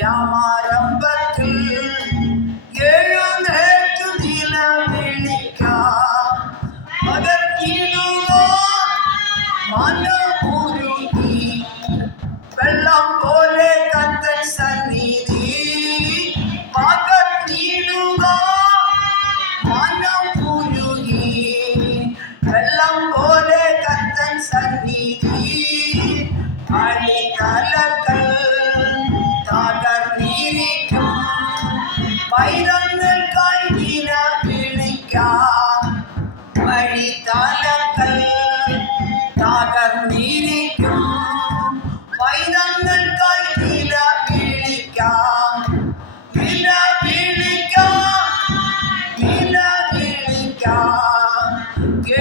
യാമാരംഭത്തിൽ എഴുന്നേറ്റു നിലവിളിക്കാം. പകർത്തിടുക മനമുരുകി വെള്ളം പോലെ കത്തൻ സന്നിധി. പകർത്തിടുക മനമുരുകി വെള്ളം പോലെ കത്തൻ സന്നിധി. അടിത്തലകൾ തകർന്നിരിക്കും പൈതങ്ങൾക്കായി നിലവിളിക്കാം. വഴിത്തലകൾ തകർന്നിരിക്കും പൈതങ്ങൾക്കായി നിലവിളിക്കാം. നിലവിളിക്കാം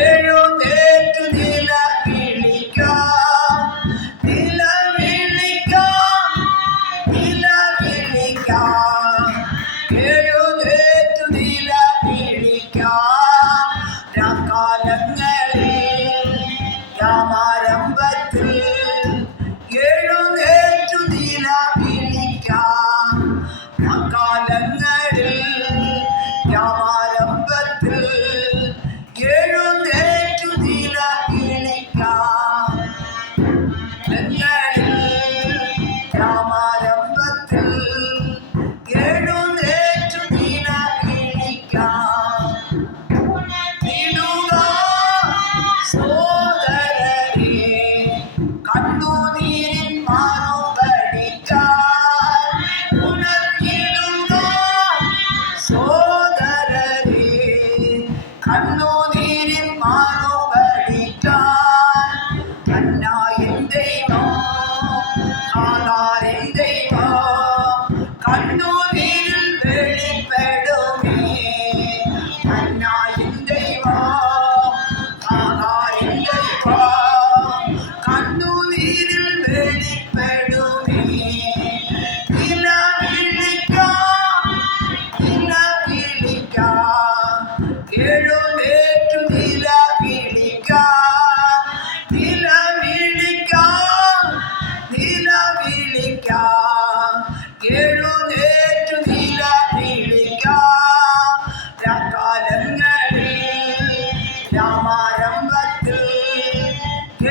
എഴുന്നേറ്റു നിലവിളിക്കാം. നിലവിളിക്കാം എഴുന്നേറ്റു നിലവിളിക്കാം. രാക്കാലങ്ങളിൽ യാമാരംഭത്തിൽ എഴുന്നേറ്റു നിലവിളിക്കാം. രാക്കാലങ്ങളിൽ യാമാരംഭത്തിൽ എഴുന്നേറ്റു നിലവിളിക്കാം. യാമാരംഭത്തിൽ എഴുന്നേറ്റു നിലവിളിക്കാം. ഉണർന്നിടുക സോദരരേ കണ്ണുനീരിൻ മറുപടിക്കായി. ഉണർന്നിടുക സോദരരേ കണ്ണുനീരിൻ മറുപടിക്കായി. കന്നായിൻ ദൈവം ആധാരിൻ ദൈവം കണ്ണുനീരിൽ വെളിപ്പെടുമേ. കന്നായിൻ ദൈവം ആധാരിൻ ദൈവം കണ്ണുനീരിൽ വെളിപ്പെടുമേ. നിലവിളിക്കാം എഴുന്നേറ്റു നിലവിളിക്കാം. നിലവിളിക്കാം എഴുന്നേറ്റു നിലവിളിക്കാം. രാക്കാലങ്ങളിൽ യാമാരംഭത്തിൽ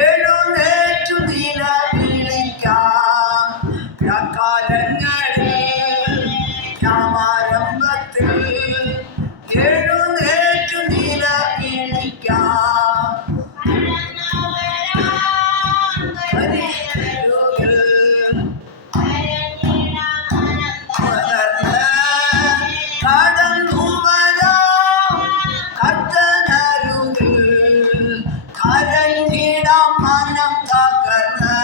എഴുന്നേറ്റു നിലവിളിക്കാം. രാക്കാലങ്ങളിൽ യാമാരംഭത്തിൽ എഴുന്നേറ്റു നിലവിളിക്കാം. കടന്നു വരാം കർത്തനരുകിൽ കരഞ്ഞിടാം മനം തകർന്ന്.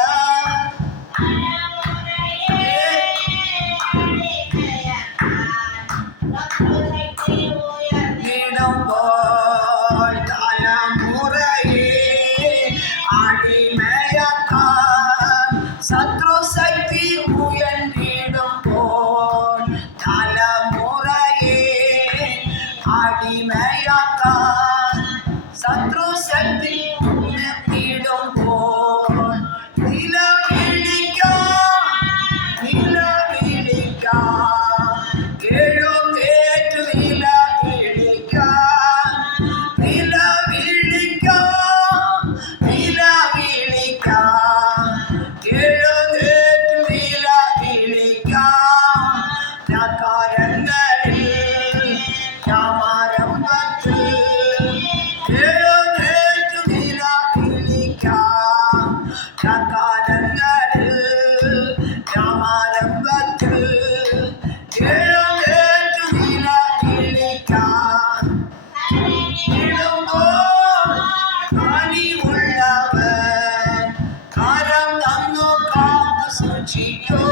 ഇടുമ്പോൾ തലമുറയെ അടിമയാക്കാൻ ശത്രുശക്തി ഉയർന്നിടുമ്പോൾ. തലമുറയെ അടിമയാക്കാൻ ശത്രുശക്തി ഉയർന്നിടുമ്പോൾ. നിലവിളിക്കാം എഴുന്നേറ്റു നിലവിളിക്കാം. നിലവിളിക്കാം എഴുന്നേറ്റു നിലവിളിക്കാം. രാക്കാലങ്ങളിൽ യാമാരംഭത്തിൽ എഴുന്നേറ്റു നിലവിളിക്കാം. രാക്കാലങ്ങളിൽ യാമാരംഭത്തിൽ എഴുന്നേറ്റു നിലവിളിക്കാം. കനിവുള്ളവൻ കരം തന്നു കാത്തു സൂക്ഷിക്കൂ.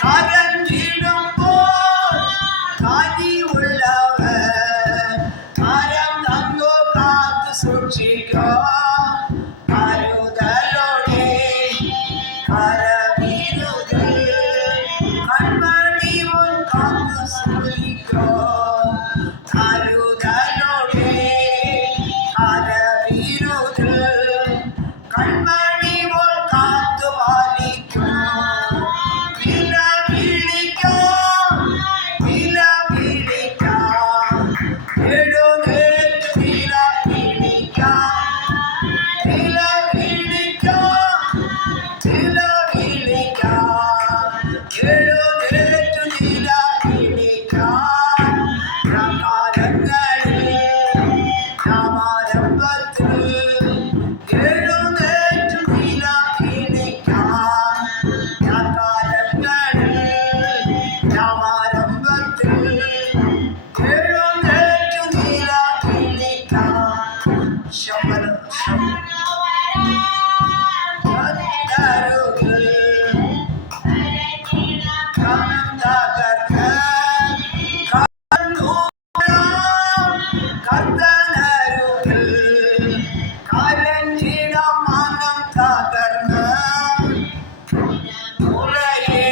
കരഞ്ഞിടുമ്പോൾ കനിവുള്ളവൻ കരം തന്നു കാത്തു സൂക്ഷിക്കൂ. കരുതലോടെ കരവിരുത് കൺമണി മുൻ കാത്തു സൂക്ഷിക്കൂ. കരുതലോടെ കരവിരുത് കൺമണി മുൻ കാത്തു പാലിക്കൂ. നിലവിളിക്കാം கனம் தகர்க்க கர்த்தனருகில் கரஞ்சிடம் மனம் தகர்ந்த முறையே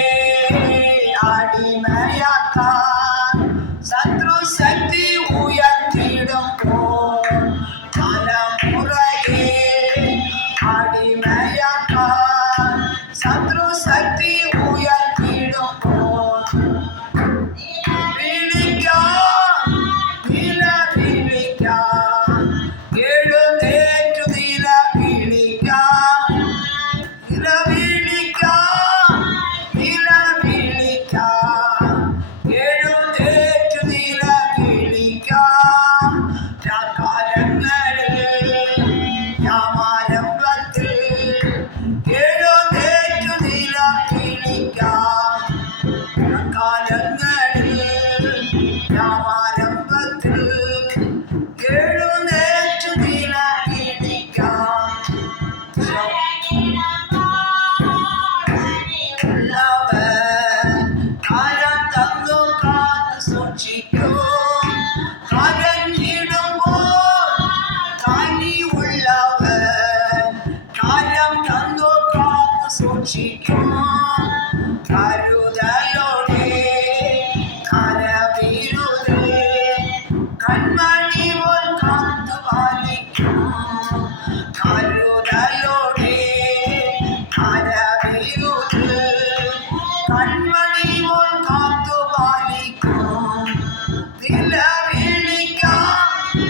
அடிமையாக்கான் சத்ரு சக்தி உயர்த்திடும் போல் தலைமுறையே அடிமையாக்கான் சத்ரு சக்தி உயர்த்திடும் போல் விழிக்கான் நில விழிக்கான் எழுந்தேற்று நில விழிக்கான் நில விழிக்கான் நில விழிக்கான் எழுந்தேற்று நில விழிக்கான் காலங்களில் யாமாரம்பத்தில் எழுந்தேற்று நில விழிக்கான் காலங்களில் யாமாரம்பத்தில் எழுந்தேற்று நில விழிக்கான் உள்ளவன் காலம் தங்கும் காத்து சூழ்ச்சிக்கும் கரஞ்சிடும் போல் தாங்கி உள்ளவன் காலம் தங்கும் காத்து சூழ்ச்சிக்கும் கருதலோடே கரவிருது கண்மணி போல் காத்து பாலிக்கும் கருதலோடே கரவிருது கண்மணி போல் காத்து பாலிக்கும் தில விழிக்கான்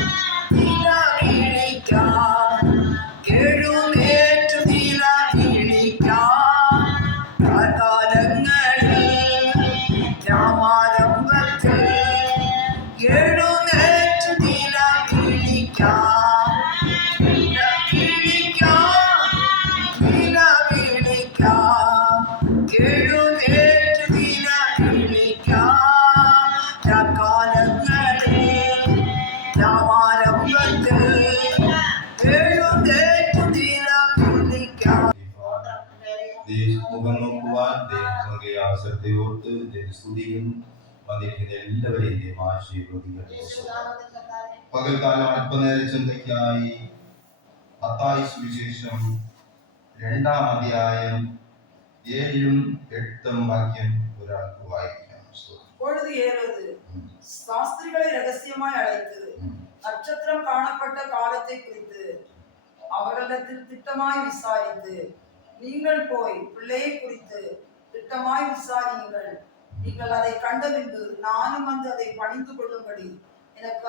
எழுநேற்று தில விழிக்கான் காலங்களில் யாமாரம்பத்தில் எழுநேற்று தில விழிக்கான் தில விழிக்கான் எழுநேற்று தில விழிக்கான் காலங்களில் யாமாரம்பத்தில் எழுநேற்று தில விழிக்கான் മുഖം നോക്കുവാൻ ദൈവം നൽകിയ അവസരത്തെ ഓർത്ത് ദൈവം സ്തുതിയും വന്നിരിക്കുന്ന എല്ലാവരെയും ദൈവം ആശീർവദിക്കട്ടെ. പകൽക്കാലം അല്പനേര ചിന്തയ്ക്കായി മത്തായി സുവിശേഷം 2-ാം അധ്യായം 7-ഉം 8-ഉം വാക്യം ഒരാൾക്ക് വായിക്കാം. அப்பொழுது ஏரோது சாஸ்திரிகளை ரகசியமாய் அழைத்து நட்சத்திரம் காணப்பட்ட காலத்தை குறித்து அவர்களிடத்தில் திட்டமாய் விசாரித்து, நீங்கள் போய் பிள்ளையை குறித்து திட்டமாய் விசாரியுங்கள், நீங்கள் அதை கண்ட பின்பு நானும் வந்து அதை பணிந்து கொள்ளும்படி எனக்கு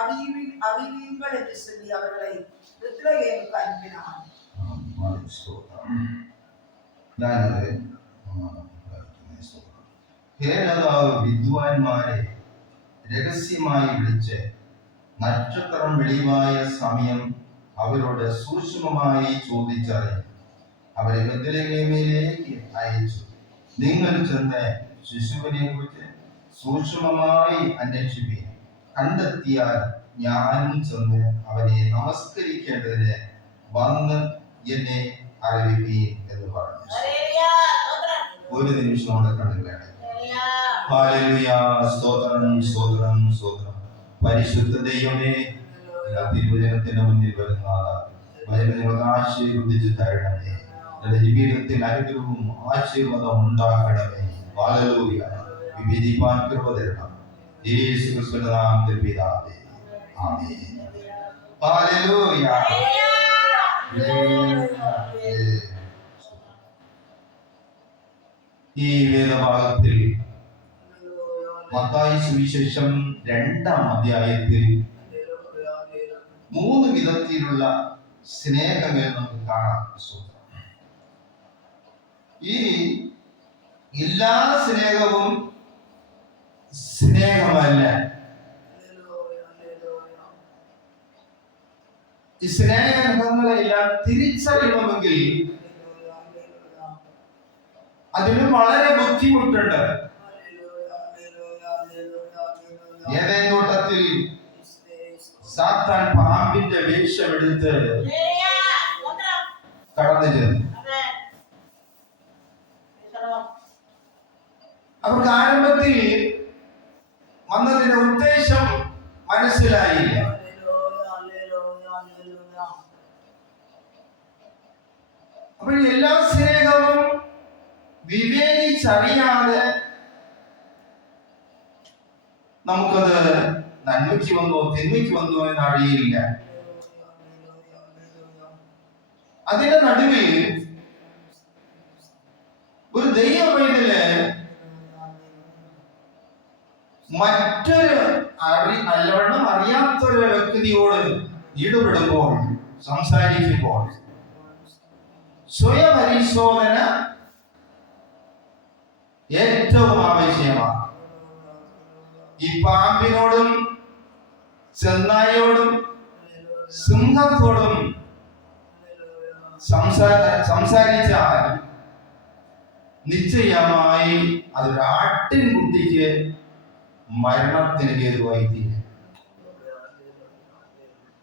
அறிவியுங்கள் என்று சொல்லி அவர்களை பெத்லகேமுக்கு அனுப்பினான். ഹേരോദാവ് വിദ്വാൻമാരെ രഹസ്യമായി വിളിച്ച് നക്ഷത്രം വെളിവായ സമയം അവരോട് സൂക്ഷ്മമായി ചോദിച്ചറിഞ്ഞു. അവരെ ബെത്ലഹേമിലേക്ക് അയച്ചു. നിങ്ങൾ ചെന്ന് ശിശുവിനെ കുറിച്ച് സൂക്ഷ്മമായി അന്വേഷിപ്പീൻ. കണ്ടെത്തിയാൽ ഞാനും ചെന്ന് അവനെ നമസ്കരിക്കേണ്ടതിന് വന്ന് എന്നെ അറിയിപ്പീൻ എന്ന് പറഞ്ഞു. ഒരു നിമിഷം നമ്മുടെ കണ്ണുകളാണ്. ഹല്ലേലൂയ, സ്തോത്രം സ്തോത്രം സ്തോത്രം. പരിശുദ്ധ ദൈവമേ, തിരുവചനത്തിന്റെ മുന്നിൽ വരുന്ന വചനങ്ങൾ ആശീർവദിച്ച് തരണമേ. എന്റെ ജീവിതത്തിൽ അനുഗ്രഹവും ആശീർവാദം ഉണ്ടാകണമേ. ഹല്ലേലൂയ. വിവേചിപ്പാൻ കൃപ തരണം. യേശു ക്രിസ്തുവിന്റെ നാമത്തിൽ പിതാവേ, ആമേൻ. ഹല്ലേലൂയ. ഈ വേദഭാഗത്തിൽ മത്തായി സുവിശേഷം 2-ാം അധ്യായത്തിൽ 3 വിധത്തിലുള്ള സ്നേഹങ്ങൾ നമുക്ക് കാണാം. ഈ എല്ലാ സ്നേഹവും സ്നേഹമല്ല. ഈ സ്നേഹങ്ങളെല്ലാം തിരിച്ചറിയണമെങ്കിൽ അതിന് വളരെ ബുദ്ധിമുട്ടുണ്ട്. ഏദൻ തോട്ടത്തിൽ സാത്താൻ പാമ്പിന്റെ വേഷമെടുത്ത് കടന്നു ചെന്നു. അവർക്ക് ആരംഭത്തിൽ വന്നതിന്റെ ഉദ്ദേശം മനസ്സിലായില്ല. അപ്പോൾ എല്ലാ സ്നേഹവും വിവേചിച്ചറിയാതെ നമുക്കത് നന്മയ്ക്ക് വന്നോ തിന്മയ്ക്ക് വന്നോ എന്ന് അറിയില്ല. അതിന്റെ നടുവിൽ ഒരു ദൈവപൈതല് മറ്റൊരു നല്ലവണ്ണം അറിയാത്തൊരു വ്യക്തിയോട് ഇടപെടുമ്പോൾ, സംസാരിക്കുമ്പോൾ സ്വയപരിശോധന ഏറ്റവും ആവശ്യമാണ്. ഈ പാമ്പിനോടും ചെന്നായോടും സിംഹത്തോടും സംസാരിച്ചാൽ നിശ്ചയമായി അതൊരു ആട്ടിൻകുട്ടിക്ക് മരണത്തിന് ഹേതുവായി തീരും.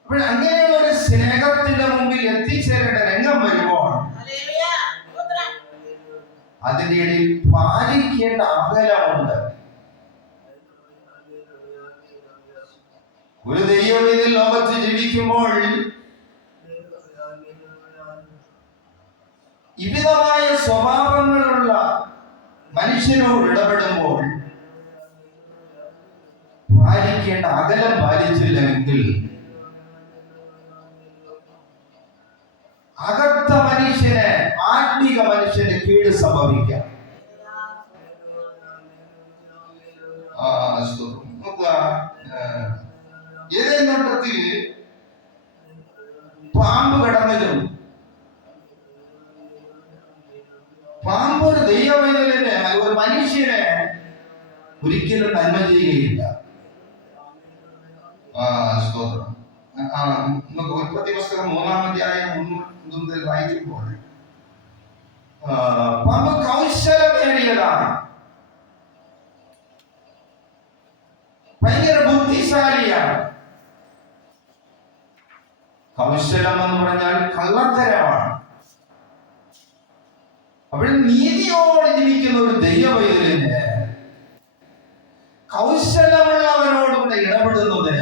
അപ്പോൾ അങ്ങനെയുള്ള ഒരു സ്നേഹത്തിന്റെ മുമ്പിൽ എത്തിച്ചേരേണ്ട രംഗം വരുമ്പോൾ അതിന്റെ ഇടയിൽ പാലിക്കേണ്ട അകലമുണ്ട്. ഒരു ദൈവവേദിയിൽ ലോകത്ത് ജീവിക്കുമ്പോൾ വിവിധമായ സ്വഭാവങ്ങളുള്ള മനുഷ്യനോട് ഇടപെടുമ്പോൾ പാലിക്കേണ്ട അകലം പാലിച്ചില്ലെങ്കിൽ അകത്ത മനുഷ്യന്, ആത്മീക മനുഷ്യന് കേട് സംഭവിക്കാം. ഏതേ നോട്ടത്തിൽ പാമ്പ് കടന്നതും, പാമ്പ് ഒരു ദൈവവേദന ഒരു മനുഷ്യനെ ഒരിക്കലും നന്മ ചെയ്യുകയില്ല. സ്തോത്രം. ഉൽപ്പത്തി പുസ്തകം 3-ാം അധ്യായം 1 മുതൽ വായിക്കുമ്പോൾ പാമ്പ് കൗശലമേറിയതാണ്, ഭയങ്കര ബുദ്ധിശാലിയാണ്. കൗശലം എന്ന് പറഞ്ഞാൽ കള്ളത്തരമാണ്. അപ്പോൾ നീതിയോടെ ജീവിക്കുന്ന ഒരു ദൈവവേദന കൗശലമുള്ളവരോടുകൂടെ ഇടപെടുന്നത്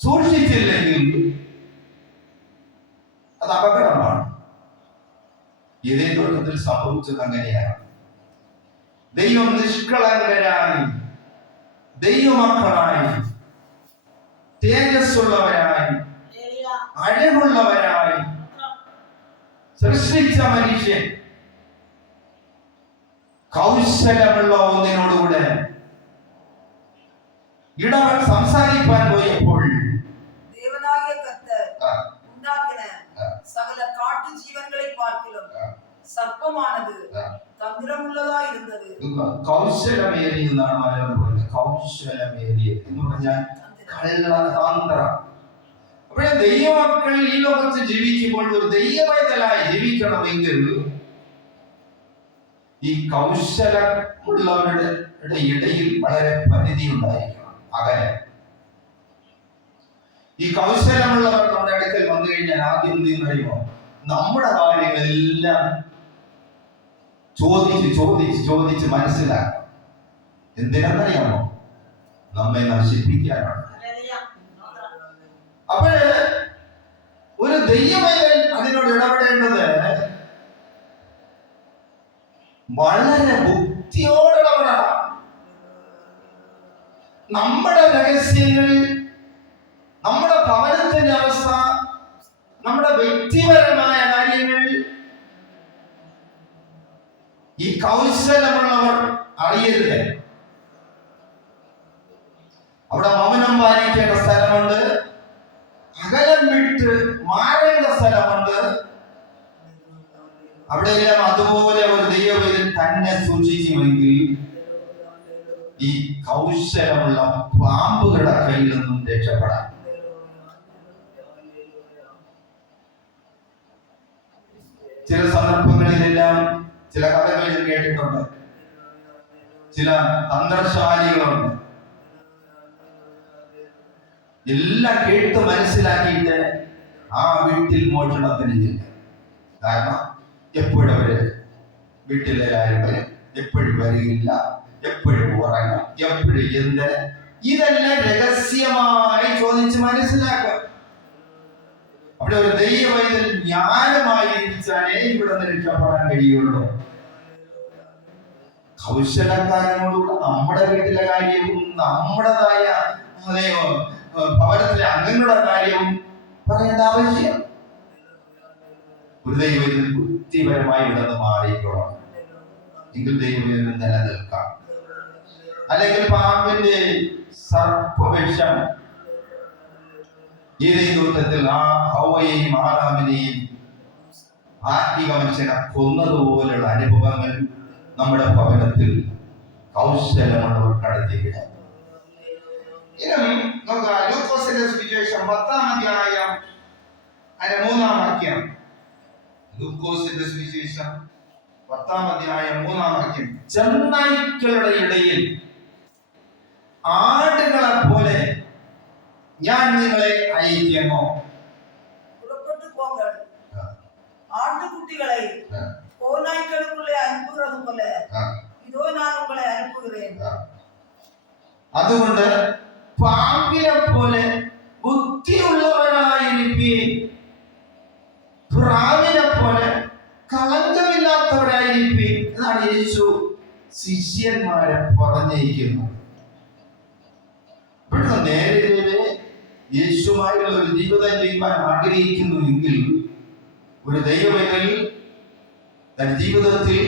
സൂക്ഷിച്ചില്ലെങ്കിൽ അത് അപകടമാണ്. ഏതേ തോട്ടത്തിൽ സംഭവിച്ചത് അങ്ങനെയാണ്. ദൈവം നിഷ്കളങ്കരായി, ദൈവമക്കളായി, തേജസ്സുള്ളവരായി, അഴകുള്ളവരായി സൃഷ്ടിച്ച മനുഷ്യൻ കൗശലമുള്ള ഒന്നിനോടുകൂടെ സംസാരിക്കാൻ പോയപ്പോൾ സകല കാട്ടുജീവൻകളെ പാർക്കിലും സർപ്പമാനത് തന്ത്രമുള്ളതായി ഇരുന്നത്. കൗശലമേറിയെന്നാണ് മലയാളം പറയുന്നത്. കൗശലമേറിയത് എന്ന് പറഞ്ഞാൽ കള്ളതന്ത്രം. അപ്പോഴേ ദൈവമക്കൾ ഈ ലോകത്ത് ജീവിക്കുമ്പോൾ ഒരു ദൈവവേദനായി ജീവിക്കണമെങ്കിൽ ഈ കൗശലമുള്ളവരുടെ ഇടയിൽ വളരെ പരിധി ഉണ്ടായിരിക്കണം, അകലെ. ഈ കൗശലമുള്ളവർ നമ്മുടെ അടുക്കൽ വന്നു കഴിഞ്ഞാൽ ആദ്യം എന്ത് ചെയ്യുന്നറിയുമോ? നമ്മുടെ കാര്യങ്ങളെല്ലാം ചോദിച്ച് മനസ്സിലാക്കണം. എന്തിനാണെന്നറിയാമോ? നമ്മെ നശിപ്പിക്കാനാണ്. അപ്പോൾ ഒരു ദൈവവേദൻ അതിനോട് ഇടപെടേണ്ടത് വളരെ ബുദ്ധിയോടുള്ളവരാണ്. നമ്മുടെ രഹസ്യങ്ങൾ, നമ്മുടെ ഭവനത്തിന്റെ അവസ്ഥ, നമ്മുടെ വ്യക്തിപരമായ കാര്യങ്ങൾ ഈ കൗശലമുള്ളവർ അറിയരുത്. അവിടെ മൗനം പാലിക്കേണ്ട സ്ഥലമുണ്ട്, അകലം വിട്ട് മാറേണ്ട സ്ഥലമുണ്ട്. അവിടെയെല്ലാം അതുപോലെ ഒരു ദൈവവേദൻ തന്നെ സൂക്ഷിക്കുമെങ്കിൽ ഈ കൗശലമുള്ള പാമ്പുകളുടെ കയ്യിൽ നിന്നും രക്ഷപ്പെടാം. ചില സന്ദർഭങ്ങളിലെല്ലാം ചില കഥകൾ ഞാൻ കേട്ടിട്ടുണ്ട്. ചില തന്ത്രശാലികളുണ്ട്, എല്ലാം കേട്ട് മനസ്സിലാക്കിയിട്ട് ആ വീട്ടിൽ മോഷണത്തിന് ചെയ്യും. കാരണം എപ്പോഴും അവര് വീട്ടിലെല്ലാവരും വരും, എപ്പോഴും വരികയില്ല, എപ്പോഴും ഉറങ്ങാം, എപ്പോഴും എന്ത്, ഇതെല്ലാം രഹസ്യമായി ചോദിച്ച് മനസ്സിലാക്കുക. അവിടെ ഒരു ദൈവവൈതൽ ജ്ഞാനമായി ഇരിച്ചാലേ ഇവിടെ നിന്ന് രക്ഷപ്പെടാൻ കഴിയുള്ളൂ. കൗശലക്കാരനോടുകൂടെ നമ്മുടെ വീട്ടിലെ കാര്യവും നമ്മുടേതായ ഭവനത്തിലെ അംഗങ്ങളുടെ കാര്യവും പറയേണ്ട ആവശ്യം. ഒരു ദൈവത്തിൽ ബുദ്ധിപരമായി ഇവിടെ നിന്ന് മാറിക്കൊള്ളണം. എങ്കിൽ ദൈവം നിലനിൽക്കാം. അല്ലെങ്കിൽ പാമ്പിന്റെ സർപ്പവിഷം ഏതേ തോട്ടത്തിൽ ആ ഹൗവയെയും ആദാമിനെയും ആത്മീക മനുഷ്യനെ കൊന്നതുപോലെയുള്ള അനുഭവങ്ങൾ നമ്മുടെ ഭവനത്തിൽ കൗശലമുള്ളവർ കടത്തിവിടാം. ഇനി നോക്കുക, ലൂക്കോസിന്റെ സുവിശേഷം 10-ാം അധ്യായം 3-ാം വാക്യം. ലൂക്കോസിന്റെ സുവിശേഷം 10-ാം അധ്യായം 3-ാം വാക്യം. ചെന്നായ്ക്കളുടെ ഇടയിൽ ആടുകളെ പോലെ ഞാൻ നിങ്ങളെ അയക്കുമോ? പുറപ്പെട്ടു പോങ്ങൾ, ആട്ടുകുട്ടികളെ കോനായ്ക്കളുക്കുള്ളെ അനുப்புகிறது போல இதோ நான் உங்களை அனுப்புகிறேன். അതുകൊണ്ട് പാമ്പിനെ പോലെ ബുദ്ധിയുള്ളവരായിരിക്കും, പ്രാവിനെ പോലെ കളങ്കമില്ലാത്തവരായിരിക്കും എന്നാണ് യേശു ശിഷ്യന്മാരെ പറഞ്ഞിരിക്കുന്നത്. ഇപ്പോഴും നേരെ യേശുമായുള്ള ഒരു ജീവിതം ചെയ്യുവാൻ ആഗ്രഹിക്കുന്നു എങ്കിൽ ഒരു ദൈവവൈതൽ തന്റെ ജീവിതത്തിൽ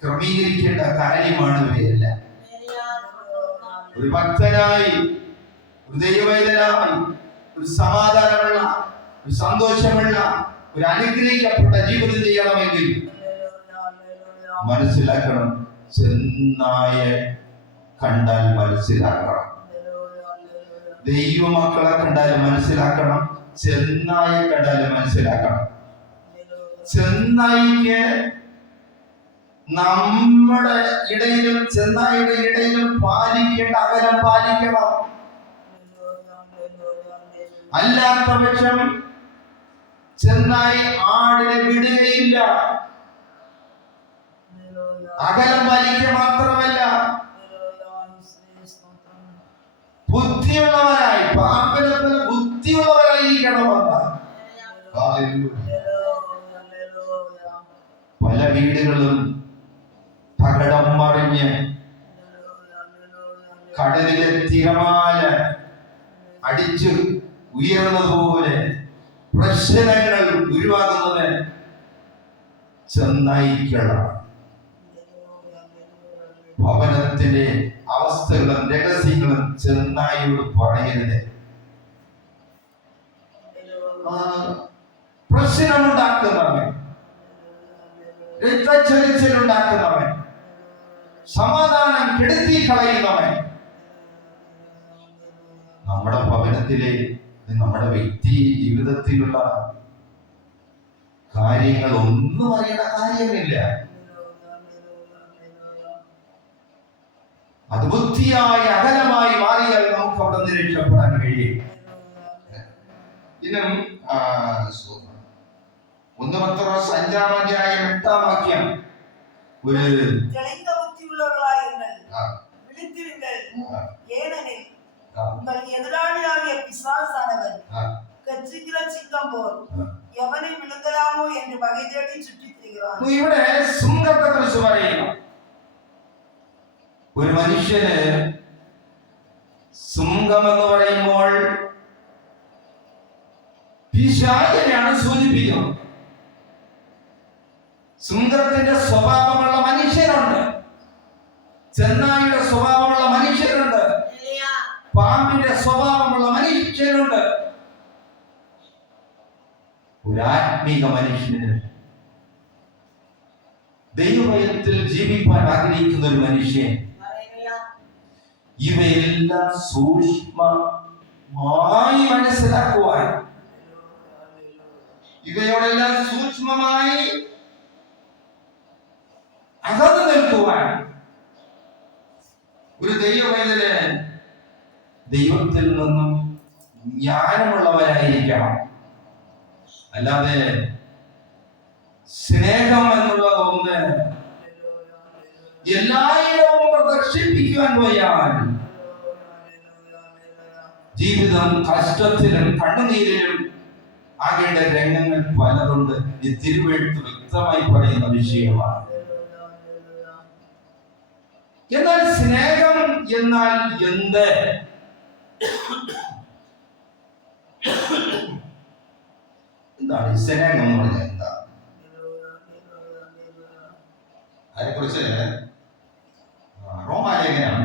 ക്രമീകരിക്കേണ്ട കാര്യമാണ് ഇവയെല്ലാം. ഒരു ഭക്തനായി, ഒരു ദൈവവൈതനായി, ഒരു സമാധാനമുള്ള, ഒരു സന്തോഷമുള്ള, ഒരു അനുഗ്രഹിക്കപ്പെട്ട ജീവിതം ചെയ്യണമെങ്കിൽ മനസ്സിലാക്കണം, ചെന്നായെ കണ്ടാൽ മനസ്സിലാക്കണം. ദൈവമക്കളെ കണ്ടാൽ മനസ്സിലാക്കണം, ചെന്നായെ കണ്ടാൽ മനസ്സിലാക്കണം. ചെന്നായിക്ക് നമ്മുടെ ഇടയിലും ചെന്നായിയുടെ ഇടയിലും പാലിക്കേണ്ട അകലം പാലിക്കണം. അല്ലാത്ത പക്ഷം ചെന്നായി ആടിനെ വിടുകയില്ല. അകലം പാലിക്കുക മാത്രമല്ല, ബുദ്ധിയുള്ളവരായി, പാമ്പിനെ പോലെ ബുദ്ധിയുള്ളവരായിരിക്കണമെന്ന്. പല വീടുകളും തകടം മറിഞ്ഞ് കടലിലെ തിരമാല അടിച്ചു ഉയർന്നതുപോലെ പ്രശ്നങ്ങൾ ഉരുവാകുന്നത് ചെന്നായ്ക്കളാണ്. ഭവനത്തിന്റെ അവസ്ഥകളും രഹസ്യങ്ങളും ചെന്നായിയോട് പറയരുത്. പ്രശ്നമുണ്ടാക്കുന്നവൻ, രക്തച്ചൊരിച്ചിലുണ്ടാക്കുന്നവൻ, സമാധാനം കെടുത്തി കളയുന്നവൻ നമ്മുടെ ഭവനത്തിലെ, നമ്മുടെ വ്യക്തി ജീവിതത്തിലുള്ള കാര്യങ്ങൾ ഒന്നും അറിയേണ്ട കാര്യമില്ല. അത് ബുദ്ധിയായി അകലമായി മാറിയാൽ നമുക്ക് അവിടെ നിന്ന് രക്ഷപ്പെടാൻ കഴിയും. ഇന്നും 1 പത്രോസ് 5-ാം അധ്യായം 8-ാം വാക്യം. ഒരു தெளிந்த புத்தியுள்ளவர்களாயிருங்கள், விழித்திருங்கள், ஏனெனில் உங்கள் எதிராளியாகிய பிசாசானவன் கர்ஜிக்கிற சிங்கம் போல் எவனை விழுங்கலாமோ என்று வகை தேடி சுற்றித் திரிகிறான். ഇവിടെ സുന്ദരത്തെ കുറിച്ച് പറയുന്നു. ഒരു മനുഷ്യന് സുങ്കം എന്ന് പറയുമ്പോൾ പിശാചിനെയാണ് സൂചിപ്പിക്കുന്നത്. സുന്ദരത്തിന്റെ സ്വഭാവമുള്ള മനുഷ്യരുണ്ട്, ചെന്നായിയുടെ സ്വഭാവമുള്ള മനുഷ്യരുണ്ട്, പാമ്പിന്റെ സ്വഭാവമുള്ള മനുഷ്യരുണ്ട്. ഒരു ആത്മീക മനുഷ്യന്, ദൈവഭയത്തിൽ ജീവിക്കാൻ ആഗ്രഹിക്കുന്ന ഒരു മനുഷ്യൻ ഇവയെല്ലാം സൂക്ഷ്മമായി മനസ്സിലാക്കുവാൻ, ഇവയോടെല്ലാം സൂക്ഷ്മമായി അകന്നു നിൽക്കുവാൻ ഒരു ദൈവവേദന ദൈവത്തിൽ നിന്നും ജ്ഞാനമുള്ളവരായിരിക്കണം. അല്ലാതെ സ്നേഹം എന്നുള്ളത് ഒന്ന് എല്ലായിടവും പ്രദർശിപ്പിക്കുവാൻ പോയാൽ ജീവിതം കഷ്ടത്തിലും കണ്ണുനീരിലും ആകേണ്ട രംഗങ്ങൾ പലതുണ്ട്. ഈ തിരുവെഴുത്ത് വ്യക്തമായി പറയുന്ന വിഷയമാണ്. എന്നാൽ സ്നേഹം എന്നാൽ എന്ത്? എന്താണ് ഈ സ്നേഹം എന്ന് പറഞ്ഞാൽ? എന്താ അതിനെക്കുറിച്ച് റോമാലേഖനം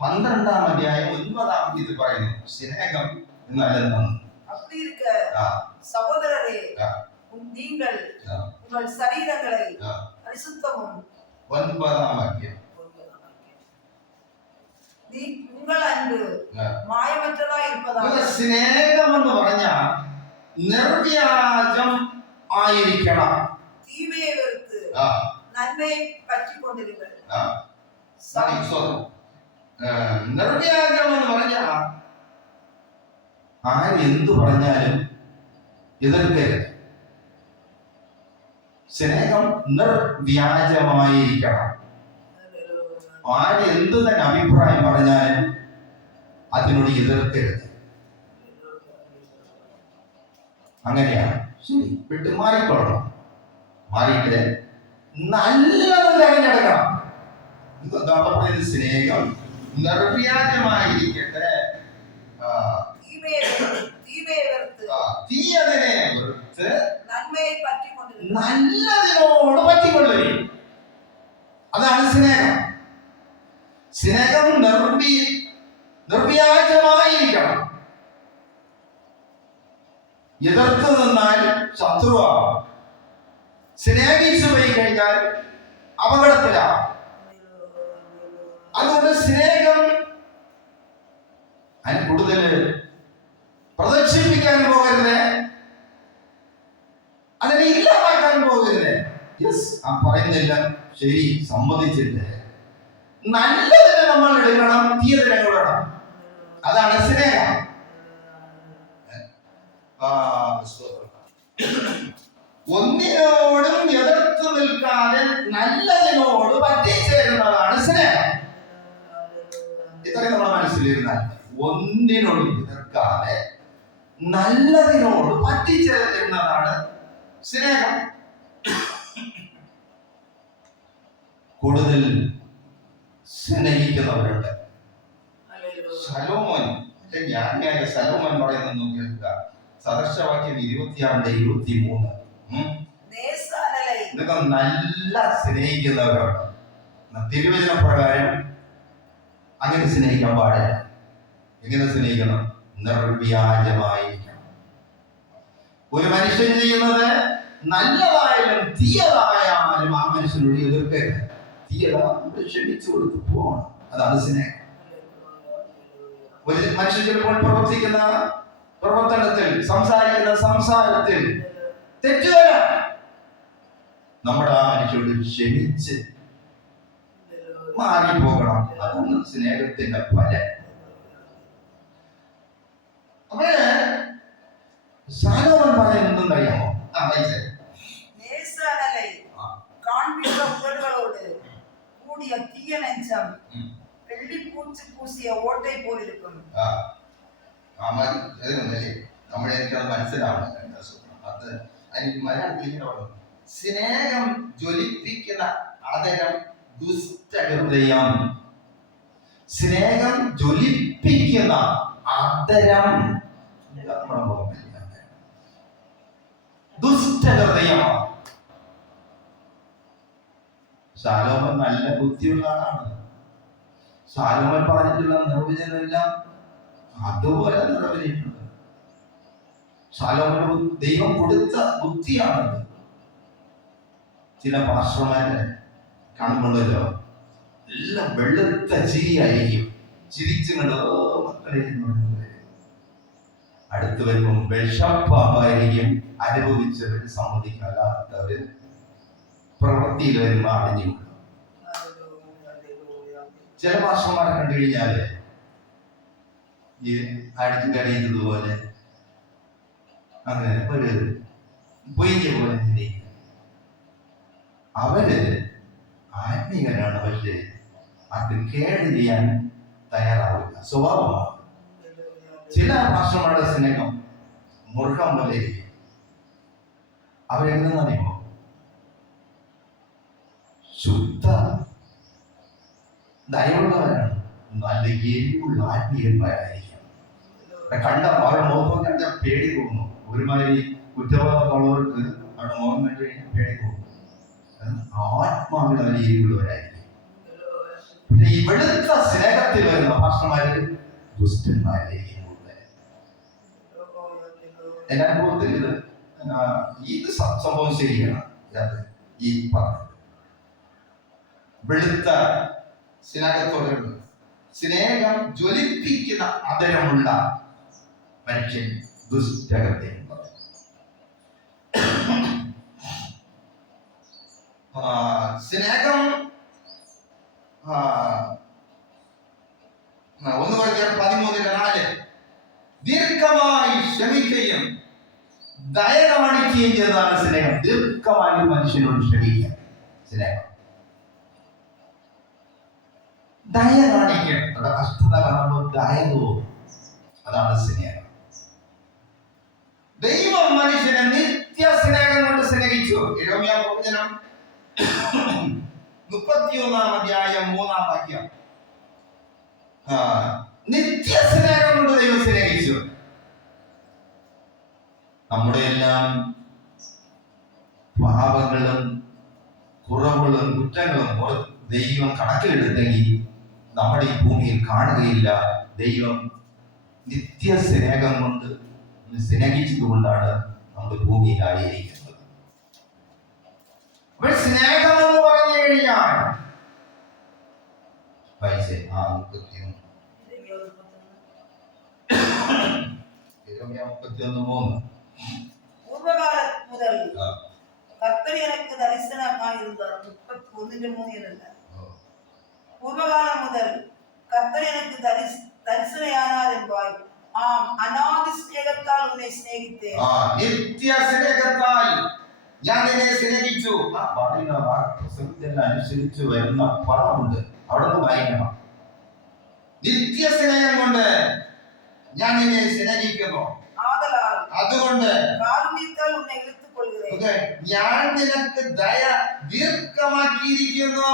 12-ാം അധ്യായം 9-ാം ഇത് പറയുന്നു. സ്നേഹം എന്നാൽ എന്താണ്? சகோதரரே, நீங்கள் உங்கள் சரீரங்களை பரிசுத்தமும் 9-ാം വാക്യം உங்கள் அன்பு மாயமற்றதாய் இருப்பதாக. സ്നേഹം എന്ന് പറഞ്ഞാൽ നിർവ്യാജം ആയിരിക്കണം. தீமையை வெறுத்து நன்மையை பற்றிக் கொண்டிருங்கள். നിർവ്യാജം എന്ന് പറഞ്ഞാൽ ആരെന്തു പറഞ്ഞാലും എതിർക്കരുത്. സ്നേഹം നിർവ്യാജമായിരിക്കണം. ആരെന്ത് തന്നെ അഭിപ്രായം പറഞ്ഞാലും അതിനോട് എതിർക്കരുത്. അങ്ങനെയാണ്. ശരി, വിട്ട് മാറിക്കൊള്ളണം. മാറിയിട്ട് നല്ലത് തിരഞ്ഞെടുക്കണം. സ്നേഹം നിർവ്യാജമായിരിക്കട്ടെ. തീയതിനെ വെറുത്ത് നല്ലതിനോട് പറ്റിക്കൊള്ളുകയും. അതാണ് സ്നേഹം. സ്നേഹം നിർവ്യാജമായിരിക്കണം. എതിർത്ത് നിന്നാൽ ശത്രുവാകും. സ്നേഹിച്ചു പോയി കഴിഞ്ഞാൽ അപകടത്തിലാവും. അതുകൊണ്ട് സ്നേഹം അതിന് കൂടുതൽ പ്രദർശിപ്പിക്കാൻ പോകരുത്, അതിനെ ഇല്ലാതാക്കാൻ പോകരുത്. യെസ്, ആ പറയുന്നില്ല, ശരി, സമ്മതിച്ചിട്ട് നല്ലതിനെ നമ്മൾ എടുക്കണം, തീയതിനെ വിടണം. അതാണ് സ്നേഹം. ഒന്നിനോടും എതിർത്ത് നിൽക്കാതെ നല്ലതിനോട് പറ്റിച്ചേരുന്നതാണ് സ്നേഹം. ഇത്രയും നമ്മൾ മനസ്സിലിരുന്നാൽ, ഒന്നിനോടും എതിർക്കാതെ നല്ലതിനോട് പറ്റിച്ചേരുന്നതാണ് സ്നേഹം. കൂടുതൽ സ്നേഹിക്കുന്നവരുണ്ട്. സലോമോൻ, ജ്ഞാനിയായ സലോമോൻ പറയുന്നു കേൾക്കുക. സദൃശവാക്യം 26-23. ഇതൊക്കെ നല്ല സ്നേഹിക്കുന്നവരുണ്ട്. തിരുവചന പ്രകാരം അങ്ങനെ സ്നേഹിക്കാൻ പാടില്ല. എങ്ങനെ സ്നേഹിക്കണം? നിർവ്യാജമായിരിക്കണം. ഒരു മനുഷ്യൻ ചെയ്യുന്നത് നല്ലതായാലും തീയതായാലും ആ മനുഷ്യനോട് എതിർക്കരുത്. തീയതാ ക്ഷണിച്ചു കൊടുത്ത് പോകണം. അതാണ് സ്നേഹം. ഒരു മനുഷ്യൻ ചിലപ്പോൾ പ്രവർത്തിക്കുന്ന പ്രവർത്തനത്തിൽ, സംസാരിക്കുന്ന സംസാരത്തിൽ തെറ്റുകൾ നമ്മുടെ ആ മനുഷ്യരോട് ക്ഷമിച്ച് മാറിപ്പോകണം. അതാണ് സ്നേഹത്തിന്റെ ഫലം. അപ്പോഴ് സലോമോൻ പറയുന്നത് അറിയാമോ? காண்பிக்கிற உதடுகளோடு கூடிய தீய நெஞ்சம் வெள்ளி பூச்சி பூசிய ஓட்டை போல் இருக்கும். നമ്മൾ എനിക്കത് മനസ്സിലാവും. അത് എനിക്ക് മലയാളത്തിൽ സ്നേഹം ജ്വലിപ്പിക്കുന്ന ആദരം ദുഷ്ടഹൃദയം. സ്നേഹം ജ്വലിപ്പിക്കുന്ന ആദരം ദുഷ്ടഹൃദയമാണ്. ശലോമോൻ നല്ല ബുദ്ധിയുള്ള ആളാണ്. ശലോമോൻ പറഞ്ഞിട്ടുള്ള നിർവചനമെല്ലാം അതുപോലെ നിറവേറിയിട്ടുണ്ട്. ശലോമോന് ദൈവം കൊടുത്ത ബുദ്ധിയാണത്. ചില പാസ്റ്റർമാരെ കാണുമ്പോഴല്ലോ എല്ലാം വെളുത്ത ചിരിയായിരിക്കും. ചിരിച്ചുകൊണ്ട് മക്കളെ അടുത്ത് വരുമ്പം വിഷപ്പായിരിക്കും. അനുഭവിച്ചവർ സമ്മതിക്കാത്തവര് പ്രവൃത്തിയിൽ വരുമ്പോ അടഞ്ഞു. ചില പാസ്റ്റർമാരെ കണ്ടു കഴിഞ്ഞാല് ഈ അടിച്ചു കരയുന്നതുപോലെ അങ്ങനെ ഒരു പൊയ്യ പോലെ അവര് ആത്മീയനാണ്, പക്ഷേ അത് കേട് ചെയ്യാൻ തയ്യാറാവില്ല, സ്വഭാവമാണ്. ചില ഭാഷമാരുടെ സ്നേഹം മൃഗം പോലെ ഇരിക്കും. അവരെന്തെന്നറിയുമോ? ശുദ്ധ ദയവുള്ളവരാണ്, നല്ല എരിവുള്ള ആത്മീയന്മാരായിരിക്കും. കണ്ട അവരുടെ മുഖം കണ്ട പേടി തോന്നുന്നു. ഒരുമാതിരി കുറ്റബോധമുള്ളവർക്ക് അവരുടെ മുഖം കണ്ടു കഴിഞ്ഞാൽ പേടി തോന്നും. ആത്മാവിൽ അവർ എരിവുള്ളവരായിരിക്കും. പിന്നെ ഇവിടുത്തെ സ്നേഹത്തിൽ വരുന്ന ഭാഷമാര് ദുഷ്ടന്മാരായിരിക്കും. എന്റെ അനുഭവത്തിൽ ഇത് സംഭവം ശരിയാണ്. ഈ പറഞ്ഞത് വെളുത്ത സ്നേഹത്തോടെയുള്ള സ്നേഹം ജ്വലിപ്പിക്കുന്ന അതരമുള്ള മനുഷ്യൻ ദുഷ്ടകത്തെ സ്നേഹം 1:13 ദീർഘമായി ക്ഷമിക്കുകയും ദയ കാണിക്കുകയും ചെയ്തതാണ് സ്നേഹം. ദീർഘമായി മനുഷ്യനോട് ക്ഷമിക്കുക സ്നേഹം. ദയ കാണിക്കുക, അവിടെ കഷ്ടത കാണുമ്പോൾ ദയ തോന്നും, അതാണ് സ്നേഹം. ദൈവം മനുഷ്യനെ നിത്യ സ്നേഹം കൊണ്ട് സ്നേഹിച്ചു. യിരെമ്യാ പ്രവചനം 31-3 നിത്യ സ്നേഹം കൊണ്ട് ദൈവം സ്നേഹിച്ചു. നമ്മുടെ എല്ലാം പാപങ്ങളും കുറവുകളും കുറ്റങ്ങളും ദൈവം കണക്കിലെടുത്തെങ്കിൽ നമ്മുടെ ഈ ഭൂമിയിൽ കാണുകയില്ല. ദൈവം നിത്യ സ്നേഹം കൊണ്ട് സ്നേഹിച്ചതുകൊണ്ടാണ് നമ്മുടെ ഭൂമിയിലായിരിക്കുന്നത്. സ്നേഹം എന്ന് പറഞ്ഞു കഴിഞ്ഞാൽ പൂർവകാലം മുതൽ കർത്തർ എനിക്ക് ദർശനമായിരുന്നത് 31:3 പൂർവകാലം മുതൽ കർത്തർ എനിക്ക് ദർശനയാനാതെമ്പായി അനാദി സ്നേഹത്താൽ ഉന്നെ സ്നേഹിത്തേ. നിത്യ സ്നേഹത്താൽ ഞാൻ നിന്നെ സ്നേഹിച്ചു. അനുസരിച്ച് വരുന്ന പദമുണ്ട്, അവിടെ നിന്ന് വായിക്കണം. നിത്യ സ്നേഹം കൊണ്ട് ഞാൻ നിന്നെ സ്നേഹിക്കുന്നു, അതുകൊണ്ട് ഞാൻ നിനക്ക് ദയ ദീർഘമാക്കിയിരിക്കുന്നു.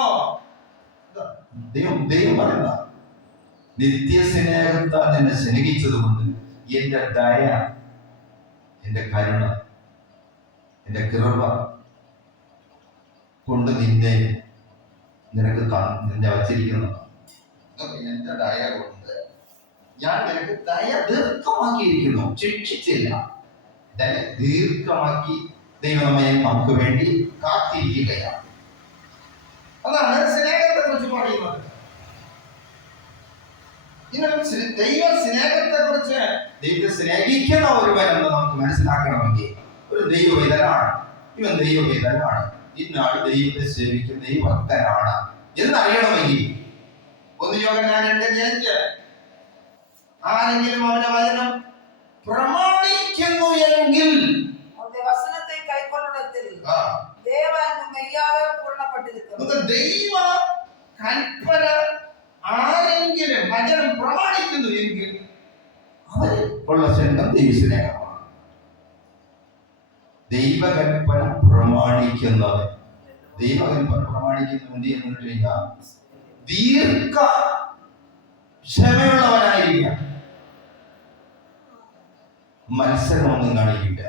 ദൈവം പറയുന്ന നിത്യ സ്നേഹത്താൽ നിന്നെ സ്നേഹിച്ചത് കൊണ്ട് എന്റെ ദയ, എന്റെ കരുണ, എന്റെ കൃപ കൊണ്ട് നിന്നെ വച്ചിരിക്കുന്നു. എന്റെ ദയ കൊണ്ട് ഞാൻ നിനക്ക് ദയ ദീർഘമാക്കിയിരിക്കുന്നു, ശിക്ഷിച്ചില്ല. ദയ ദീർഘമാക്കി ദൈവം നമുക്ക് വേണ്ടി കാത്തിരിക്കുകയാണ്. അതാണ് സ്നേഹത്തെ കുറിച്ച് പറയുന്നത്. ദൈവ സ്നേഹത്തെ കുറിച്ച്, ദൈവത്തെ സ്നേഹിക്കുന്ന ഒരുവരെന്ന് നമുക്ക് മനസ്സിലാക്കണമെങ്കിൽ ഒരു ദൈവവിധനാണ്, ഇവൻ ദൈവവിധനാണ്, ഇന്നാൾ ദൈവത്തെ സേവിക്കുന്ന ഈ ഭക്തനാണ് എന്നറിയണമെങ്കിൽ 1 യോഹന്നാൻ 2:5 ആരെങ്കിലും അവന്റെ വചനം പ്രമാണിക്കുന്നു എങ്കിൽ വചനത്തെ കൈക്കൊള്ളുന്നതിൽ ദേവൻ മെയ്യാകെ പൂർണ്ണപ്പെട്ടിരിക്കുന്നു. ദൈവ കൽപ്പന ആരെങ്കിലും വചനം പ്രമാണിക്കുന്നു എങ്കിൽ അവന് ഉള്ള സ്നേഹം ദൈവസ്നേഹമാണ്. ദൈവകൽപ്പന പ്രമാണിക്കുന്നത്, ദൈവകൽപ്പന പ്രമാണിക്കുന്നത് എന്ന് കഴിഞ്ഞാൽ ദീർഘ ക്ഷമയുള്ളവനായിരിക്കാം, മത്സരമൊന്നും കാണിക്കില്ല.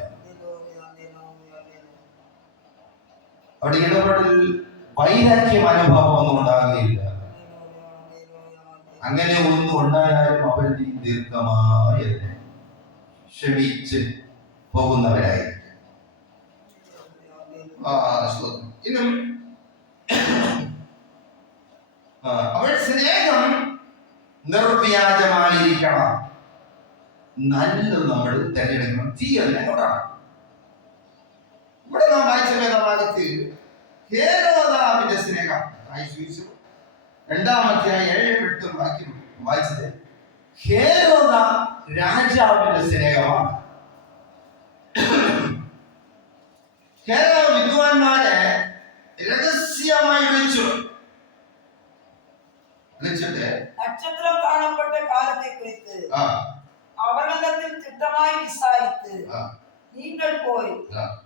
അവിടെ ഇടപെടൽ വൈരാഗ്യ മനോഭാവം ഒന്നും ഉണ്ടാകുകയില്ല. അങ്ങനെ ഒന്നും ഉണ്ടായാലും അവർ ദീർഘമായി ക്ഷമിച്ച് പോകുന്നവരായിരിക്കും. അവൾ സ്നേഹം നിർവ്യാജമായിരിക്കണം. നല്ലത് നമ്മൾ തിരഞ്ഞെടുക്കണം, തീയല്ല എവിടാണ്. ഇവിടെ നാം വായിച്ച വേദഭാഗത്ത് ഹേരോദാവിന്റെ സ്നേഹം 2-8 വാക്യം വായിച്ചത് ഹേരോദ രാജാവിന്റെ സ്നേഹമാണ്. ഹേരോദ വിദ്വാൻമാരെ രഹസ്യമായി വെച്ചു. നക്ഷത്രം കാണപ്പെട്ട കാലത്തെ കുറിച്ച് അവരുടെ திட்டமாய் விசாரித்து നിങ്ങൾ പോയി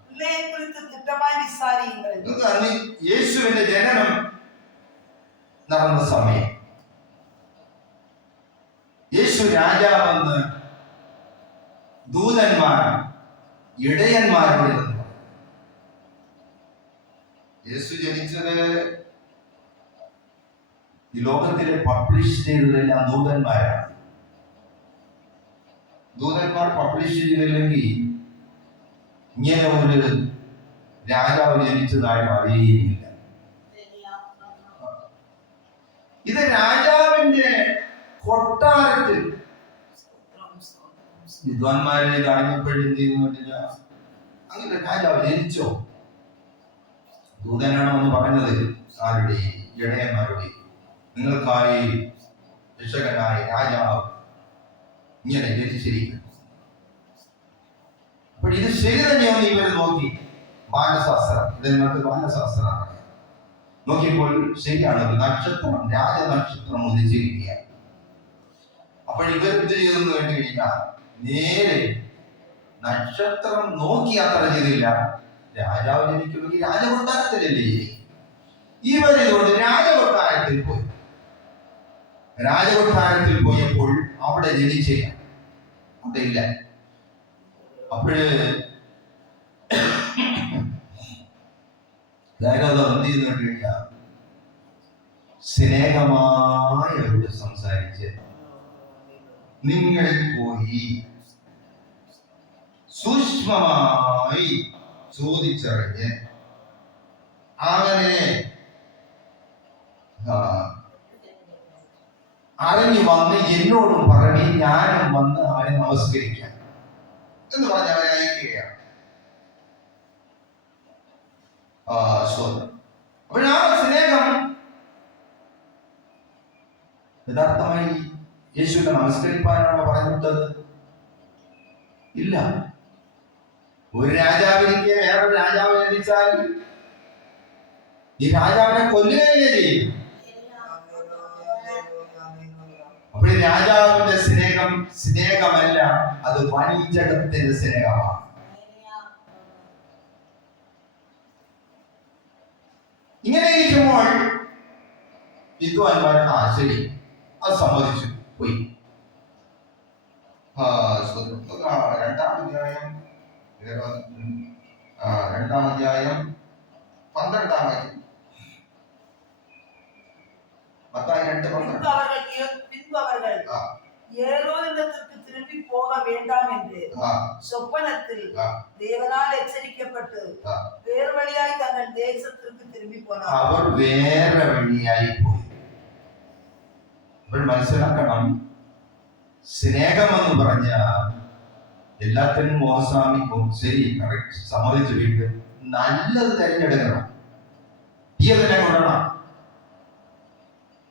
പിള്ളയെ കുറിച്ച് திட்டமாய் വിസാരിയുங்கள். യേശുവിന്റെ ജനനം നടന്ന സമയം, യേശു രാജാവെന്ന് ദൂതന്മാർ ഇടയന്മാരോട് ഇരുന്നു. യേശു ജനിച്ചത് ഈ ലോകത്തിലെ പബ്ലിഷ് ചെയ്തതെല്ലാം ദൂതന്മാരാണ്. ദൂതന്മാർ പബ്ലിഷ് ചെയ്തില്ലെങ്കിൽ ഇങ്ങനെ ഒരു രാജാവ് ജനിച്ചതായിട്ട് അറിയുകയില്ല. ഇത് രാജാവിന്റെ കൊട്ടാരത്തിൽ വിദ്വാൻമാരെ അറിഞ്ഞപ്പോഴെന്ത് അങ്ങനെ രാജാവ് ജനിച്ചോ? ദൂതനാണോ എന്ന് പറഞ്ഞത് ആരുടെ? ഇടയന്മാരുടെ. നിങ്ങൾക്കായി രക്ഷകനായ രാജാവ് ഇങ്ങനെ ജനിച്ചിരിക്കുന്നു. അപ്പോൾ ഇത് ശരി തന്നെയാണ്. ഇവർ നോക്കി മാനശാസ്ത്രം, ഇത് നിങ്ങൾക്ക് മാനശാസ്ത്രമാണ്. നോക്കിയപ്പോൾ ശരിയാണ്, നക്ഷത്രം, രാജനക്ഷത്രം ഉദിച്ചിരിക്കുക. അപ്പോൾ ഇവർ ഇത് ചെയ്തെന്ന് കേട്ട് കഴിഞ്ഞാൽ നേരെ നക്ഷത്രം നോക്കി യാത്ര ചെയ്തില്ല. രാജാവ് ജനിക്കുമെങ്കിൽ രാജകൊട്ടാരത്തിലല്ലേ. ഇവരിതുകൊണ്ട് രാജകൊട്ടാരത്തിൽ പോയി. രാജകൊട്ടാരത്തിൽ പോയപ്പോൾ അവിടെ ജനിച്ചില്ല, അവിടെ ഇല്ല. അപ്പോഴ് രാജാവ് എന്ത് ചെയ്യുന്നു കേട്ടില്ല, സ്നേഹമായി അവരോട് സംസാരിച്ച് നിങ്ങൾ പോയി സൂക്ഷ്മമായി ചോദിച്ചറിഞ്ഞ് അങ്ങനെ അറിഞ്ഞു വന്ന് എന്നോടും പറഞ്ഞ് ഞാനും വന്ന് അവനെ നമസ്കരിക്കാം എന്ന് പറഞ്ഞ് അവനെ അയക്കുകയാണ്. അപ്പോൾ ആ സ്നേഹം യഥാർത്ഥമായി യേശുവിനെ നമസ്കരിപ്പാനാണോ പറഞ്ഞിട്ടത്? ഇല്ല. ഒരു രാജാവിനിക്ക് വേറൊരു രാജാവ് ജനിച്ചാൽ ഈ രാജാവിനെ കൊല്ലുകയല്ലേ ചെയ്യും. അപ്പോൾ രാജാവിന്റെ സ്നേഹം സ്നേഹമല്ല, അത് വഞ്ചകത്തിന്റെ സ്നേഹമാണ്. ഇങ്ങനെ ഇരിക്കുമ്പോൾ വിദ്വാൻമാർ ശരി അത് സമ്മതിച്ചു പോയി. രണ്ടാം അധ്യായം 12 വാക്യം. பின்பு அவர்கள் ஏரோதிடத்திற்கு திரும்பி போக வேண்டாம் என்று சொப்பனத்தில் தேவனால் எச்சரிக்கப்பட்டு வேறு வழியாய் தங்கள் தேசத்திற்கு திரும்பி போனார். അവർ വേറെ വഴിയായി പോയി. അപ്പോൾ മനസ്സിലാക്കണം, സ്നേഹമെന്ന് പറഞ്ഞ എല്ലാത്തിനും മോഹസ്വാമിക്കും ശരി കറക്റ്റ് സമ്മതിച്ചു വീണ്ടും നല്ലത് തിരഞ്ഞെടുക്കണം, തീയതിനെ കൊണ്ടണം.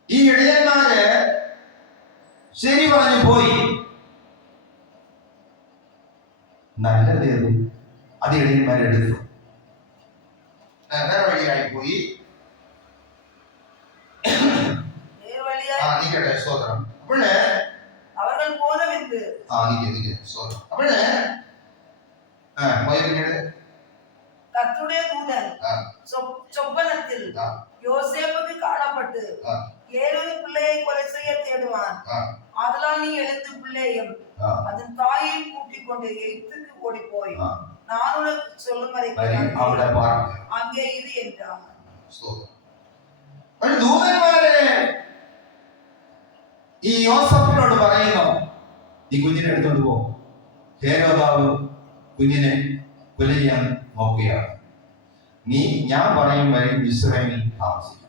ഈ ഇടയന്മാര് ശരി പറഞ്ഞു പോയി. നല്ലതേത് അത് ഇടയന്മാരെടുത്തു, വേറെ വഴിയായി പോയി. നിക്കട്ടെ സ്തോത്രം. അപ്പോഴേ അവர்கள் போனவிந்து സ്തോത്രം. അപ്പോഴേ പിന്നീട് கர்த்தருடைய தூதன் சொப்பனத்தில் யோசேப்புக்கு காணப்பட்டு ஏழு பிள்ளையை கொலை செய்ய தேடுவான், அதனால் நீ எழுந்து பிள்ளையும் அதன் தாயை கூட்டிக் கொண்டு எகிப்துக்கு ஓடி போய் நான் உனக்கு சொல்லும் வரைக்கும் அங்கே இரு என்றான். ദൂതന്മാരെ ഈ യോസഫിനോട് പറയുന്നു, ഈ കുഞ്ഞിനെ എടുത്തോണ്ട് പോ, ഹേരോദാവ് കുഞ്ഞിനെ കൊല ചെയ്യാൻ നോക്കുകയാണ്, നീ ഞാൻ പറയും വരെ ഇസ്രായേലിൽ താമസിക്കണം.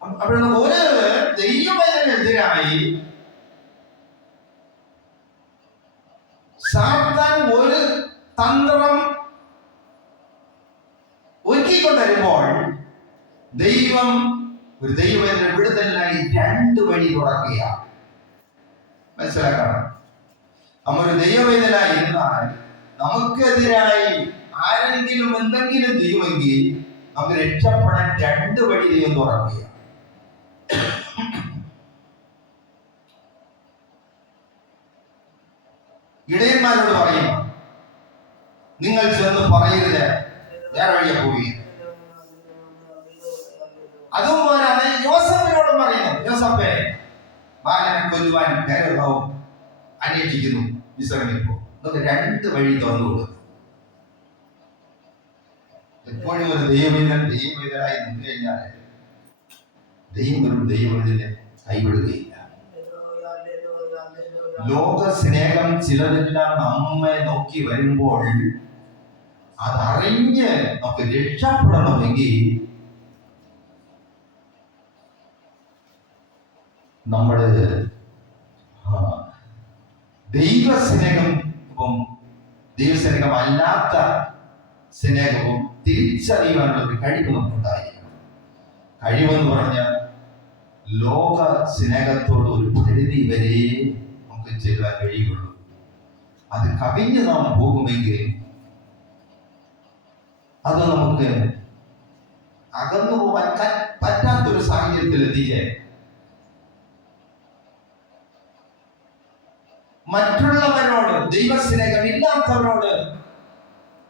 അപ്പോൾ ഒരു ദൈവത്തിനെതിരായി സാത്താൻ ഒരു തന്ത്രം ഒരുക്കിക്കൊണ്ടിരുമ്പോൾ ദൈവം ഒരു ദൈവത്തിന്റെ വിടുതലിനായി 2 വഴി തുറക്കുക. മനസ്സിലാക്കണം, നമ്മൊരു ദൈവവേദനായി ഇരുന്നാൽ നമുക്കെതിരായി ആരെങ്കിലും എന്തെങ്കിലും ചെയ്യുമെങ്കിൽ നമുക്ക് രക്ഷപ്പെടാൻ രണ്ട് വഴി ദൈവം തുറക്കുക. ഇടയന്മാരോട് പറയുന്നു, നിങ്ങൾ ചെന്ന് പറയരുത്, വേറെ വഴിയെ പോയി. അതും പോരാണ് യോസഫിനോടും പറയുന്നു, യോസഫേ, ബാലനെ കൊല്ലുവാൻ ഹേരോദാവ് അന്വേഷിക്കുന്നു, മിസ്രയീമിൽ പോ. നമുക്ക് രണ്ട് വഴി തുറന്നു കൊടുക്കും. എപ്പോഴും ഒരു ദൈവവിധനായി നിന്ന് കഴിഞ്ഞാൽ ദൈവം ഒരു ദൈവവിധനെ കൈവിടുകയില്ല. ലോക സ്നേഹം ചിലതെല്ലാം നമ്മെ നോക്കി വരുമ്പോൾ അതറിഞ്ഞ് നമുക്ക് രക്ഷപ്പെടണമെങ്കിൽ നമ്മുടെ ദൈവസ്നേഹം അല്ലാത്ത സ്നേഹവും തിരിച്ചറിയുവാനുള്ള ഒരു കഴിവ് നമുക്കുണ്ടായിരിക്കണം. കഴിവെന്ന് പറഞ്ഞാൽ ലോക സ്നേഹത്തോട് ഒരു പരിധി വരെ നമുക്ക് ചെയ്യാൻ കഴിയുള്ളൂ. അത് കവിഞ്ഞ് നാം പോകുമെങ്കിൽ അത് നമുക്ക് അകന്നു പോകാൻ പറ്റാത്തൊരു സാഹചര്യത്തിൽ എത്തിച്ചേ മറ്റുള്ളവരോട് ദൈവസ്നേഹം ഇല്ലാത്തവരോട്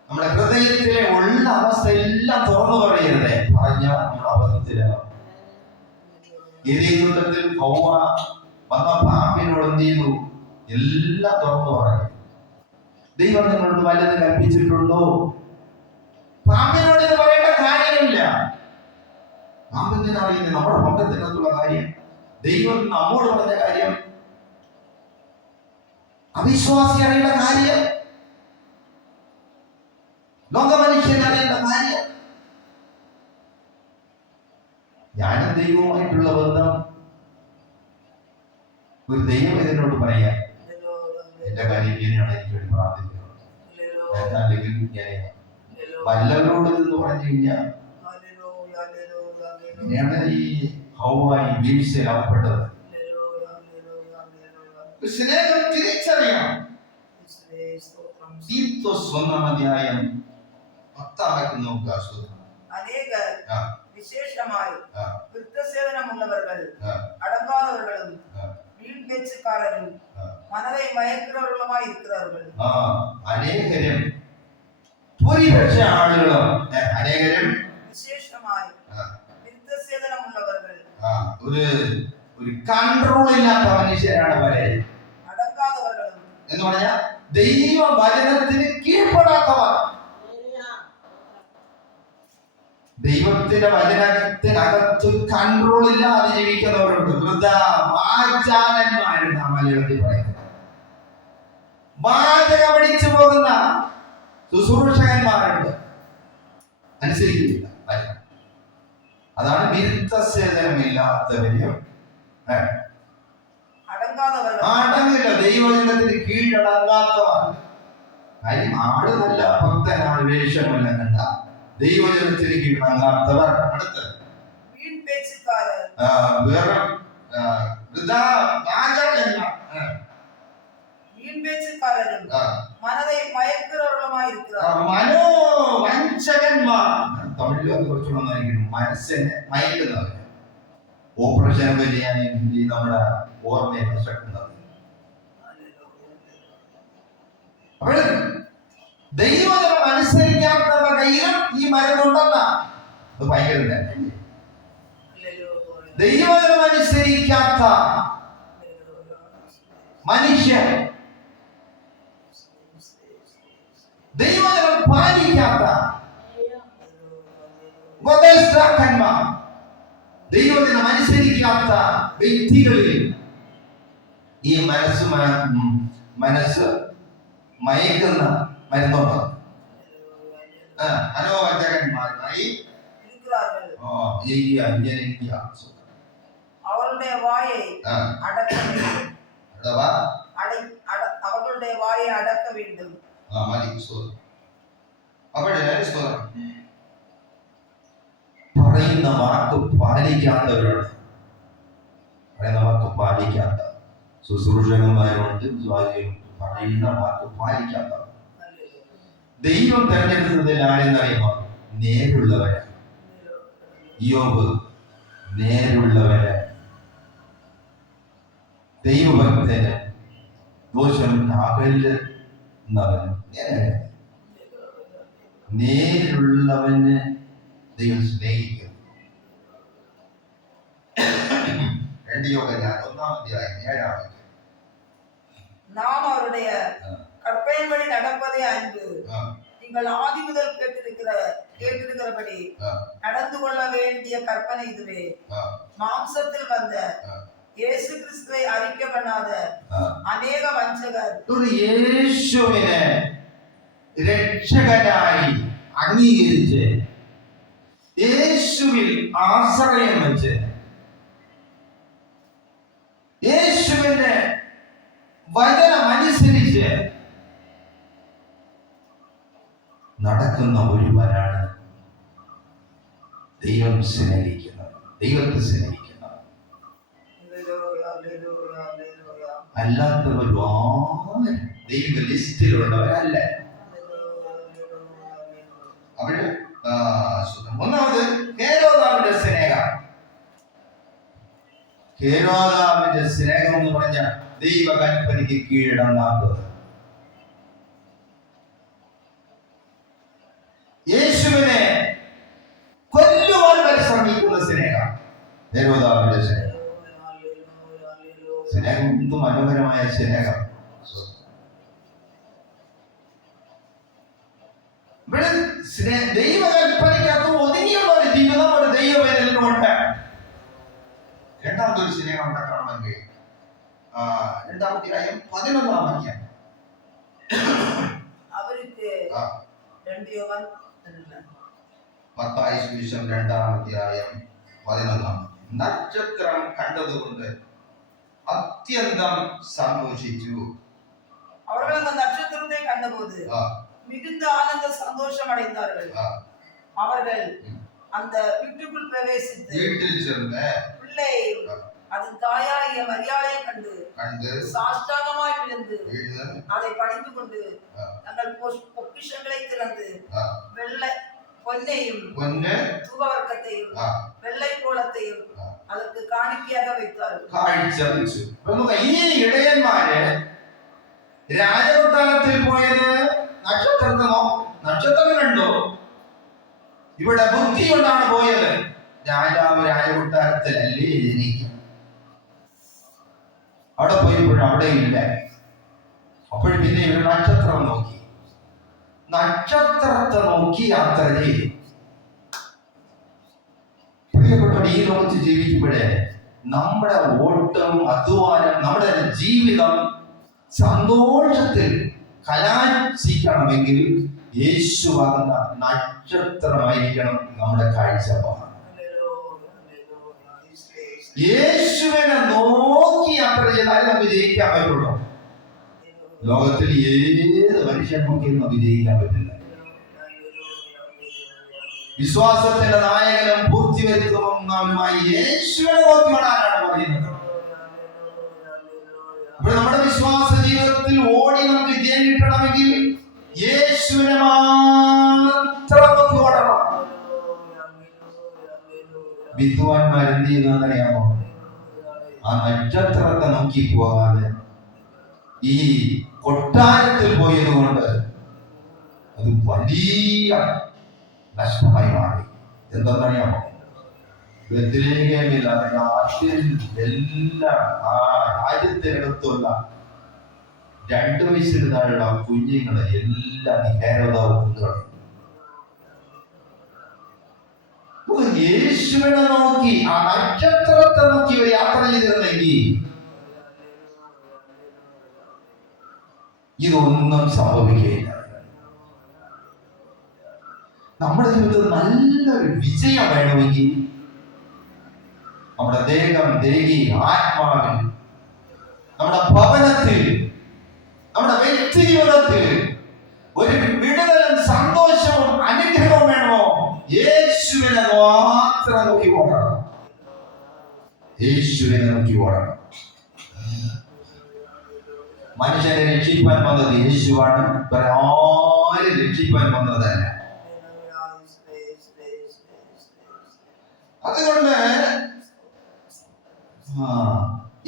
നമ്മുടെ ഹൃദയത്തിലെ ഉള്ള അവസ്ഥ എല്ലാം തുറന്നു പറയരുതേ. പറഞ്ഞ നമ്മുടെ അബദ്ധത്തിലാണ്. ഏതീതുണ്ടത്തിൽ ഹൗവ വന്ന പാമ്പിനോട് എന്ത് ചെയ്തു? എല്ലാം തുറന്നു പറഞ്ഞു. ദൈവം നിങ്ങളോട് വല്ലത് കൽപ്പിച്ചിട്ടുണ്ടോ? പാമ്പിനോട് ഇത് പറയേണ്ട കാര്യമില്ല. പാമ്പിന് അറിയുന്നത് നമ്മുടെ ബന്ധത്തിനകത്തുള്ള കാര്യം. ദൈവം നമ്മോട് പറഞ്ഞ കാര്യം അവിശ്വാസി അറിയേണ്ട കാര്യം, ലോകമനുഷ്യൻ അറിയേണ്ട കാര്യം. ഞാനും ദൈവവുമായിട്ടുള്ള ബന്ധം ഒരു ദൈവം ഇതിനോട് പറയാം, എന്റെ കാര്യം ഇങ്ങനെയാണ്, എനിക്ക് വേണ്ടി പ്രാർത്ഥിക്കണം. അല്ലെങ്കിൽ ഞാൻ വല്ലവരോട് എന്ന് പറഞ്ഞു കഴിഞ്ഞാൽ എങ്ങനെയാണ് ഈ ഹൗവായി വീഴ്ചയിൽ അകപ്പെട്ടത്? സ്നേഹം തിരിച്ചറിയണം. തീത്തോസ് 1-ാം അധ്യായം 10-ാം വാക്യം നോക്കുക. അനേകർ വിശേഷമായി വൃദ്ധസേവനമുള്ളവர்கள் അടങ്ങാதவர்களும் വീൺ പേച്ചുകാരരും മനதை മയക്കുന്നവരുമായി இருக்கிறார்கள். അനേകരും ഭൂരിപക്ഷ ആളുകളും അനേകരും വിശേഷമായി വൃദ്ധസേവനമുള്ളവர்கள் ഒരു കൺട്രോൾ ഇല്ലാത്ത മനുഷ്യരാണ് പലരും. അടങ്ങാதவர்களுം എന്ന് പറഞ്ഞാൽ ദൈവ വചനത്തിന് കീഴ്പ്പെടാത്തവർ, ദൈവത്തിന്റെ വചനത്തിനകത്ത് കൺട്രോൾ ഇല്ലാതെ ജീവിക്കുന്നവരുണ്ട്. വൃദ്ധവാചാലന്മാരുണ്ട്. മലയാളത്തിൽ പറയുന്നത് വാചകം പഠിച്ചു പോകുന്ന ശുശ്രൂഷകന്മാരുണ്ട്. അനുസരിക്കുന്നില്ല. അതാണ് വിരുദ്ധസേവനമില്ലാത്തവരും അടങ്ങില്ല, ദൈവജനത്തിന് കീഴടങ്ങാത്തവർ. കാര്യം ആള് നല്ല ഭക്തനാണ്, വേഷമല്ല കണ്ട ദൈവജനത്തിന് കീഴടങ്ങാത്തവർ. അടുത്ത് വേറെ മനോവഞ്ചകന്മാർ. തമിഴിൽ അത് കുറച്ചുകൂടെ നന്നായിരിക്കും. മനസ്സിനെ മയക്കുന്നവർ, ഓപ്പറേഷൻ ചെയ്യാൻ നമ്മുടെ ഓർമ്മയെ നഷ്ടപ്പെടുന്നത്. അപ്പോൾ ദൈവജനം അനുസരിക്കാത്തവരുടെ കയ്യിലും ഈ മരുന്നുണ്ടെന്ന അത് ഭയങ്കര ദൈവജനം അനുസരിക്കാത്ത മനുഷ്യർ, ദൈവജനം പാലിക്കാത്ത ഉപദേഷ്ടാക്കന്മാർ, ദൈവജനം അനുസരിക്കാത്ത വ്യക്തികളിൽ ഈ മനസ്സ് മയക്കുന്ന മരുന്നുണ്ട്. മനോവഞ്ചകന്മാരുമായി അവരുടെ വായെ അടക്ക വേണ്ടും. പറയുന്ന വാക്ക് പാലിക്കാത്തവരാണ്. പറയുന്ന വാക്ക് പാലിക്കാത്ത ശുശ്രൂഷകന്മാരുണ്ട്, പറയുന്ന വാക്ക് പാലിക്കാത്തവർ. ദൈവം തെരഞ്ഞെടുത്തതിൽ ആരെന്നറിയുമോ? നേരുള്ളവരാണ്. യോബ് നേരുള്ളവന്, ദൈവഭക്തന്, ദോഷം അകലുന്നവൻ. നേരുള്ളവന് ദൈവം സ്നേഹിക്കും. 2 യോഹന്നാൻ 1:7. நாம் அவருடைய கற்பனையின்படி நடப்பதே அன்பு. நீங்கள் ஆதி முதல் கேட்டிருக்கிறபடி நடந்து கொள்ள வேண்டிய கற்பனை இதுவே. மாம்சத்தில் வந்த യേശു ക്രിസ്തുവെ അറിയിക്ക பண்ணாத അനേക വഞ്ചകർ യേശുവിനെ രക്ഷകനായി അംഗീകരിച്ച് യേശുവിൽ ആശ്രയം വെച്ച് യേശുവിന്റെ വചനമനുസരിച്ച് നടക്കുന്ന ഒരുവനാണ് ദൈവം സ്നേഹിക്കുന്നത്, ദൈവത്തെ സ്നേഹിക്കുന്നത്. അല്ലാത്തവരും ആരും ദൈവ ലിസ്റ്റിലുള്ളവരല്ല. അവര് ഒന്നാമത് ഹേരോദാവിന്റെ സ്നേഹം. ഹേരോദാവിന്റെ സ്നേഹം എന്ന് പറഞ്ഞാൽ ദൈവകൽപ്പനയ്ക്ക് കീഴടങ്ങാത്തത്. യേശുവിനെ കൊല്ലുവാൻ വരെ ശ്രമിക്കുന്ന സ്നേഹം ഹേരോദാവിന്റെ സ്നേഹം. സ്നേഹം എന്ത് മനോഹരമായ സ്നേഹം! ഇവിടെ ദൈവകൽപ്പനയ്ക്കകത്ത് ഒതുങ്ങിയുള്ള ഒരു ജീവിതം ഒരു ദൈവവേദനയിലുണ്ട്. രണ്ടാമതൊരു സ്നേഹം ഉണ്ടാക്കണമെങ്കിൽ 2-ാം 11-ാം വാക്യം. അവർക്ക് മത്തായി സുവിശേഷം 2-ാം 11. നക്ഷത്രം കണ്ടതുകൊണ്ട് അത്യന്തം സന്തോഷിച്ചു. அவர்கள் அந்த நட்சத்திரத்தை கண்டபோது மிகுந்த ஆனந்த சந்தோஷம் அடைந்தார்கள். அவர்கள் அந்த வீட்டுக்குள் பிரவேசித்து வீட்டில் சென்ற பிள்ளையையும் அதன் தாயாகிய மரியாதையை கண்டு சாஷ்டாங்கமாய் விழுந்து அதை பணிந்து கொண்டு தங்கள் பொக்கிஷங்களை திறந்து வெள்ளை பொன்னையும் தூபவர்க்கத்தையும் வெள்ளை கோலத்தையும் அதற்கு കാണിക്കയാக വെച്ചായിരുന്നു. ഈ ഇടയന്മാര് രാജകൊട്ടാരത്തിൽ പോയത് നക്ഷത്രം കണ്ടു. ഇവിടെ ബുദ്ധി കൊണ്ടാണ് പോയത്. രാജാവ് രാജകൊട്ടാരത്തിലല്ലേ ജനിക്കും. അവിടെ പോയപ്പോഴും അവിടെ ഇല്ല. അപ്പോഴും പിന്നെ ഇവർ നക്ഷത്രം നോക്കി, നക്ഷത്രത്തെ നോക്കി യാത്ര ചെയ്തു. പ്രിയപ്പെട്ടവർ, ഈ ലോകത്ത് ജീവിക്കുമ്പോഴേ നമ്മുടെ ഓട്ടം, അധ്വാനം, നമ്മുടെ ജീവിതം സന്തോഷത്തിൽ കലാശിക്കണമെങ്കിൽ യേശു വന്ന നക്ഷത്രമായിരിക്കണം നമ്മുടെ കാഴ്ചപ്പാട്. യേശുവിനെ നോക്കി യാത്ര ചെയ്താലേ നമുക്ക് ജയിക്കാൻ പറ്റുള്ളൂ. ലോകത്തിൽ ഏത് മനുഷ്യൻ നോക്കിയും നമുക്ക് ജയിക്കാൻ പറ്റില്ല. വിശ്വാസത്തിന്റെ നായകനും പൂർത്തിവരുത്തുന്നവനുമായി യേശുവിനെ നോക്കിയാണ് പറയുന്നത്. അപ്പോൾ നമ്മുടെ വിശ്വാസ ജീവിതത്തിൽ ഓടി നമുക്ക് വിജയം കിട്ടണമെങ്കിൽ യേശുവിനെ മാത്രം നോക്കി ഓടണം. വിദ്വാൻമാർ എന്ത് ചെയ്യുന്നറിയാമോ? ആ നക്ഷത്രത്തെ നോക്കി പോകാതെ ഈ കൊട്ടാരത്തിൽ പോയത് കൊണ്ട് അത് വലിയ നഷ്ടമായി മാറി. എന്താണെന്നറിയാമോ? ബെത്ലഹേമിൽ നാട്ടിൽ എല്ലാം ആ രാജ്യത്തിനടുത്തുള്ള 2 വയസ്സിന് താഴെയുള്ള കുഞ്ഞുങ്ങളെ എല്ലാം ഹേരോദാവ് കൊന്നുകളഞ്ഞു. യേശുവിനെ നോക്കി, ആ നക്ഷത്രത്തെ നോക്കി ഒരു യാത്ര ചെയ്തിരുന്നെങ്കിൽ ഇതൊന്നും സംഭവിക്കുകയില്ല. നമ്മുടെ ജീവിതത്തിൽ നല്ലൊരു വിജയം വേണമെങ്കിൽ നമ്മുടെ ദേഹം, ദേഹി, ആത്മാവിൽ, നമ്മുടെ ഭവനത്തിൽ, നമ്മുടെ വ്യക്തി ജീവിതത്തിൽ ഒരു വിടുതലും സന്തോഷവും അനുഗ്രഹവും വേണമോ? യേശുവിനെ മാത്രം നോക്കി ഓടണം. യേശുവിനെ നോക്കി ഓടണം. മനുഷ്യനെ രക്ഷിപ്പാൻ വന്നത് യേശുവാണ്, ആരും രക്ഷിപ്പാൻ വന്നതല്ല. അതുകൊണ്ട്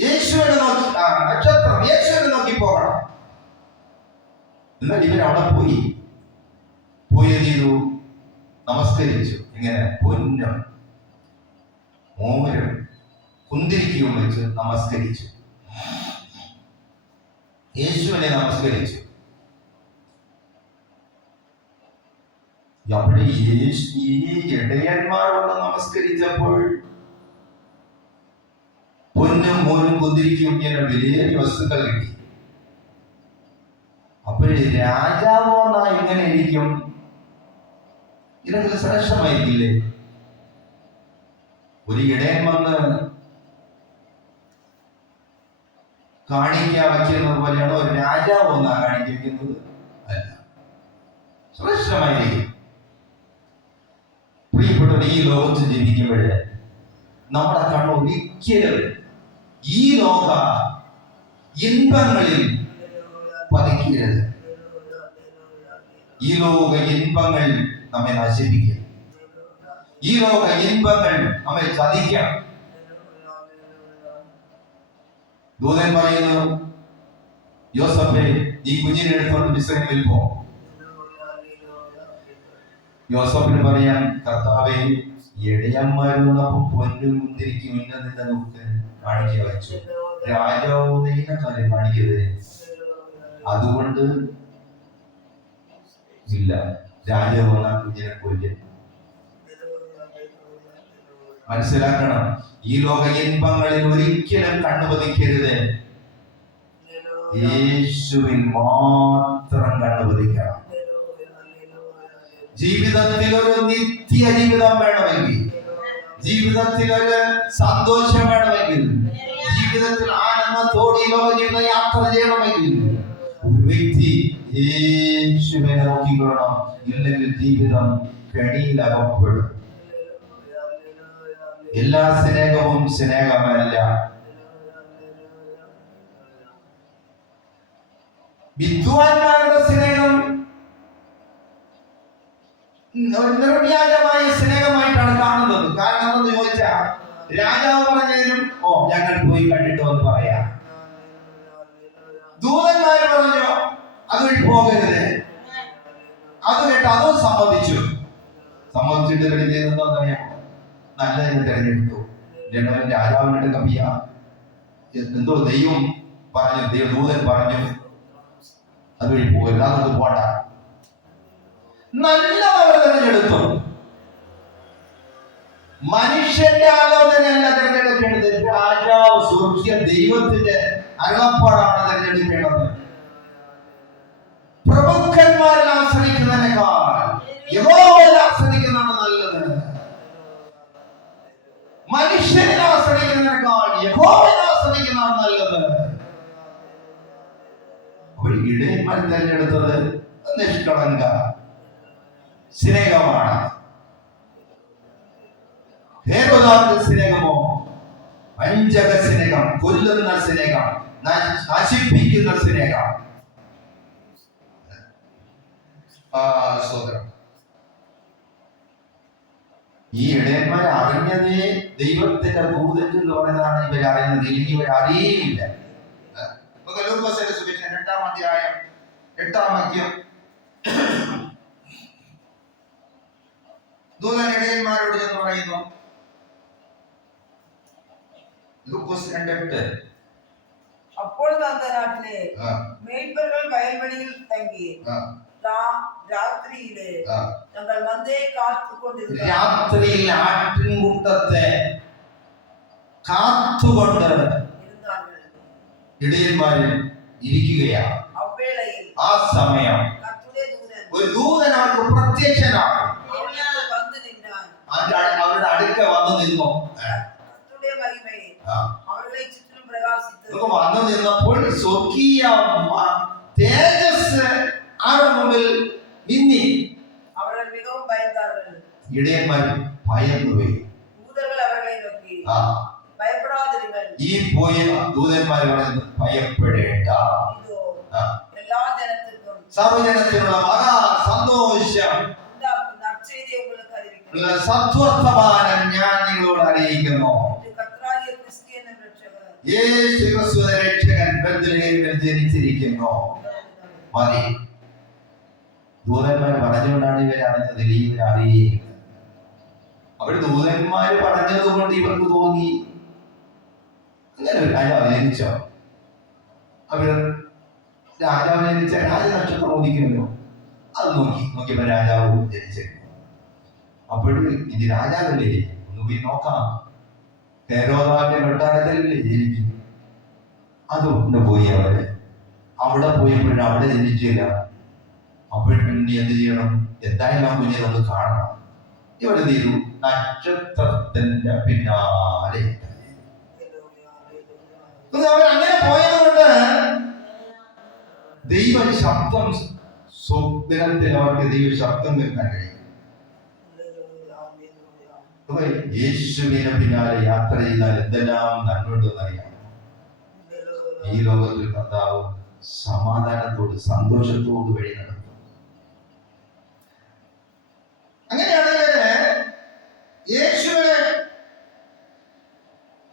യേശുവിനെ നോക്കി നക്ഷത്രം യേശുവിനെ നോക്കി പോകണം. എന്നാൽ ഇവർ അവിടെ പോയി ചെയ്തു, നമസ്കരിച്ചു. ഇങ്ങനെ പൊന്നും മോരും കുന്തിരിക്കയും വെച്ച് നമസ്കരിച്ചു. യേശുവിനെ നമസ്കരിച്ചു. അവിടെ ഈ ഇടയന്മാർ വന്ന് നമസ്കരിച്ചപ്പോൾ പൊന്നും മോരും കുന്തിരിക്കും ഇങ്ങനെ വലിയ വസ്തുക്കൾ കിട്ടി. അപ്പോൾ രാജാവ് വന്നാ എങ്ങനെ ഇരിക്കും? ഇതൊക്കെ ശ്രേഷ്ഠമായിരിക്കില്ലേ? ഒരു ഇടയൻ വന്ന് കാണിക്ക വയ്ക്കുന്നത് പോലെയാണോ ഒരു രാജാവ് വന്നാ കാണിക്കുന്നത്? അല്ല, ശ്രേഷ്ഠമായിരിക്കും. പ്രിയപ്പെട്ടവർ, ഈ ലോകത്ത് ജീവിക്കുമ്പോഴേ നമ്മുടെ കണ്ണ് ഒരിക്കലും ഈ ലോക ഇൻപങ്ങളിൽ പതിക്കരുത്. ഈ ലോക ഇൻപങ്ങൾ നമ്മെ നശിപ്പിക്കും. ഈ ലോക ഇൻപങ്ങൾ നമ്മെ ചതിക്കാം. ദൂതൻ പറയുന്നു, യോസഫേ, ഈ കുഞ്ഞിനെ എടുത്തുകൊണ്ട് മിസ്രയീമിൽ പോ. യോസഫിന് പറയാം, കർത്താവേ, ഇടയന്മാരുന്നപ്പം പൊന്നും മുന്തിരിക്കും ഇന്നതിന്റെ നമുക്ക് കാണിക്ക വെച്ചു. രാജാവ് കാര്യം കാണിക്കരുത്. അതുകൊണ്ട് ഇല്ല, രാജാവ് കുഞ്ഞിനെ കൊല്ലും. മനസ്സിലാക്കണം, ഈ ലോക ഇൻപങ്ങളിൽ ഒരിക്കലും കണ്ണുപതിക്കരുത്. യേശുവിൽ മാത്രം കണ്ണുപതിക്കണം. ജീവിതത്തിൽ ഒരു നിത്യ ജീവിതം വേണമെങ്കിൽ, ജീവിതത്തിൽ ഒരു സന്തോഷം വേണമെങ്കിൽ, ജീവിതത്തിൽ ആനന്ദത്തോടെ ഈ ലോക ജീവിതം യാത്ര ചെയ്യണമെങ്കിൽ ഒരു വ്യക്തി യേശുവിനെ നോക്കിക്കൊള്ളണം. ഇല്ലെങ്കിൽ ജീവിതം കെണിയിലകപ്പെടും. എല്ലാ സ്നേഹവും സ്നേഹമല്ല. വിദ്വാൻമാരുടെ സ്നേഹം നിർവ്യാജമായ സ്നേഹമായിട്ടാണ് കാണുന്നത്. കാരണം എന്തെന്ന് ചോദിച്ചാൽ, രാജാവ് പറഞ്ഞതിനും ഞങ്ങൾ പോയി കണ്ടിട്ട് വന്ന് പറയാം. ദൂതന്മാര് പറഞ്ഞു അതുവഴി പോകരുത്. അത് കേട്ട് അതും സമ്മതിച്ചിട്ട് ഇവര് ചെയ്തെന്താണെന്നറിയാമോ? നല്ലതിനെ തെരഞ്ഞെടുത്തു. രാജാവിന്റെ കവിയ എന്തോ ദൈവം പറഞ്ഞു, ദൂതൻ പറഞ്ഞു അതുവഴി പോകരുത്, അതൊന്നും പോണ്ട. നല്ല അവർ തെരഞ്ഞെടുത്തു. മനുഷ്യന്റെ ആലോചനയല്ല തെരഞ്ഞെടുക്കേണ്ടത്. രാജാവ് സുരക്ഷിത ദൈവത്തിന്റെ അരുളപ്പാടാണ് തെരഞ്ഞെടുക്കേണ്ടത്. പ്രഭുക്കന്മാരിൽ ആശ്രയിക്കുന്നതിനേക്കാൾ യഹോവയിൽ ആശ്രയിക്കുന്നതാണ് നല്ലത്. മനുഷ്യരിൽ ആശ്രയിക്കുന്നതിനേക്കാൾ യഹോവയിൽ ആശ്രയിക്കുന്നതാണ് നല്ലത്. അവർ ഇടയന്മാർ തെരഞ്ഞെടുത്തത് നിഷ്കളങ്ക സ്നേഹമാണ്. ഹേരോദാവിന്റെ സ്നേഹമോ വഞ്ചക സ്നേഹം, കൊല്ലുന്ന സ്നേഹം, നശിപ്പിക്കുന്ന സ്നേഹം. സഹോദരൻ, ഈ ഇടയന്മാരെ അറിഞ്ഞതേ ദൈവത്തിന്റെ ദൂതൻ എന്ന് പറയുന്നതാണ് ഇവർ അറിയുന്നത്. ഇല്ലെങ്കിൽ ഇവർ അറിയില്ല. ലൂക്കോസിന്റെ സുവിശേഷം 8-ാം അധ്യായം 8-ാം വാക്യം. ദൂതൻ ഇടയന്മാരോട് എന്ന് പറയുന്നു, ലൂക്കോസ് 2:8. அப்பொழுது அந்த நாட்டிலே மேய்ப்பர்கள் வயல்வெளியில் தங்கி രാത്രിയിലെ തങ്ങൾ മന്തയെ കാത്തുകൊണ്ടിരുന്നു. രാത്രിയിൽ ആട്ടിൻകൂട്ടത്തെ കാത്തുകൊണ്ട് ഇടയന്മാരിൽ ഇരിക്കുകയാണ്. ആ സമയം ഒരു ദൂതൻ അവർക്ക് പ്രത്യക്ഷനാണ്. അവരുടെ അടുക്ക വന്നു നിന്നു. വന്നു നിന്നപ്പോൾ സ്വർഗീയ തേജസ് അവരുടെ മുമ്പിൽ മിന്നി. ഇടയന്മാർ ഭയന്നുപോയി. ഈ പോയ ദൂതന്മാർ പറയുന്നത്, ഭയപ്പെടേണ്ട, സർവജനത്തിനുള്ള മഹാ സന്തോഷം സത്വർത്തമാനം ഞാൻ നിങ്ങളോട് അറിയിക്കുന്നു. കർത്താവായ ക്രിസ്തുവിന്റെ രക്ഷകൻ യേശു ക്രിസ്തുവിന്റെ രക്ഷകൻ ബെത്ലഹേമിൽ ജനിച്ചിരിക്കുന്നു. മതി. ദൂതന്മാർ പറഞ്ഞുകൊണ്ടാണ് ഇവരെ അറിഞ്ഞത്, ഇവരെ അറിയുകയില്ല. അവർ ദൂതന്മാര് പറഞ്ഞത് കൊണ്ട് ഇവർക്ക് തോന്നി അങ്ങനെ ഒരു രാജാവ് ജനിച്ചോ. അവർ രാജാവ് ജനിച്ച രാജനക്ഷത്രം ഉദിക്കുമല്ലോ, അത് നോക്കിയപ്പോ രാജാവ് ജനിച്ചിരുന്നു. അപ്പോഴും ഇനി രാജാവല്ലേ, ഒന്ന് പോയി നോക്കാം, ഹെരോദാവിന്റെ കൊട്ടാരത്തിലല്ലേ ജനിക്കും. അതുകൊണ്ട് പോയി അവര് അവിടെ പോയപ്പോഴും അവിടെ ജനിച്ചില്ല. അപ്പോഴും പിന്നെ എന്ത് ചെയ്യണം, എന്തായാലും കുഞ്ഞിനെ ഒന്ന് കാണണം. ഇവിടെ തീരു നക്ഷത്രത്തിന്റെ പിന്നാലെ അവരങ്ങനെ പോയതുകൊണ്ട് ദൈവ ശബ്ദം സ്വപ്നത്തിൽ അവർക്ക് ദൈവ ശബ്ദം കേൾക്കാൻ കഴിയും. യേശുവിനെ പിന്നാലെ യാത്ര ചെയ്താൽ എന്തെല്ലാം നന്മയുണ്ടെന്ന് അറിയാം. ഈ ലോകത്തിൽ കർത്താവ് സമാധാനത്തോട് സന്തോഷത്തോട് വഴി നടത്തും. അങ്ങനെയാണ് യേശുവിനെ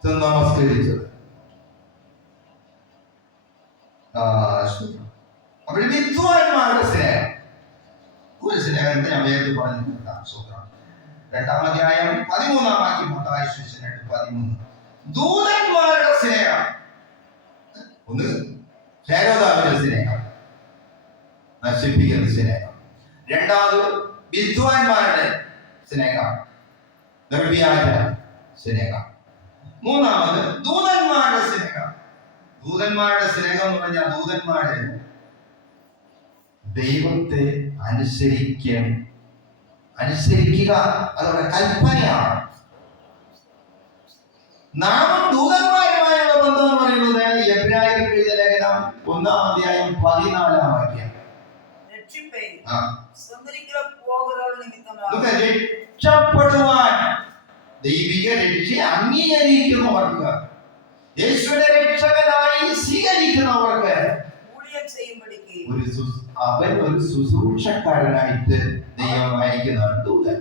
നമസ്കരിച്ചത്. അവിടെ വിദ്വാൻമാരുടെ സ്നേഹം, ഒരു സ്നേഹത്തെ ഞാൻ വേണ്ടി പറഞ്ഞു. 2-ാം അധ്യായം 13-ാം വാക്യം, മത്തായി സുവിശേഷം 2:13. ദൂതന്മാരുടെ സ്നേഹം. ഒന്ന് ഹെരോദാവിന്റെ സ്നേഹം, നശിപ്പിക്കുന്ന സ്നേഹം. രണ്ടാമത് വിദ്വാൻമാരുടെ സ്നേഹം, നിർവ്യാജ സ്നേഹം. മൂന്നാമത് ദൂതന്മാരുടെ സ്നേഹം. ദൂതന്മാരുടെ സ്നേഹം എന്ന് പറഞ്ഞാൽ ദൂതന്മാര് ദൈവത്തെ അനുസരിക്കുക, അതവരുടെ കൽപ്പനയാണ്. നാം ദൂതന്മാരുമായുള്ള ബന്ധം എന്ന് പറയുന്നത് എബ്രായർക്ക് എഴുതിയ ലേഖനം 1-ാം അധ്യായം 14-ാം വാക്യം. രക്ഷപ്പെടുവാൻ ദൈവിക രക്ഷ അംഗീകരിക്കുന്നവർക്ക്, യേശുവിനെ രക്ഷകനായി സ്വീകരിക്കുന്നവർക്ക് അവൻ ഒരു ശുശ്രൂഷക്കാരനായിട്ട് ദൈവം അയക്കുന്നതാണ് ദൂതൻ.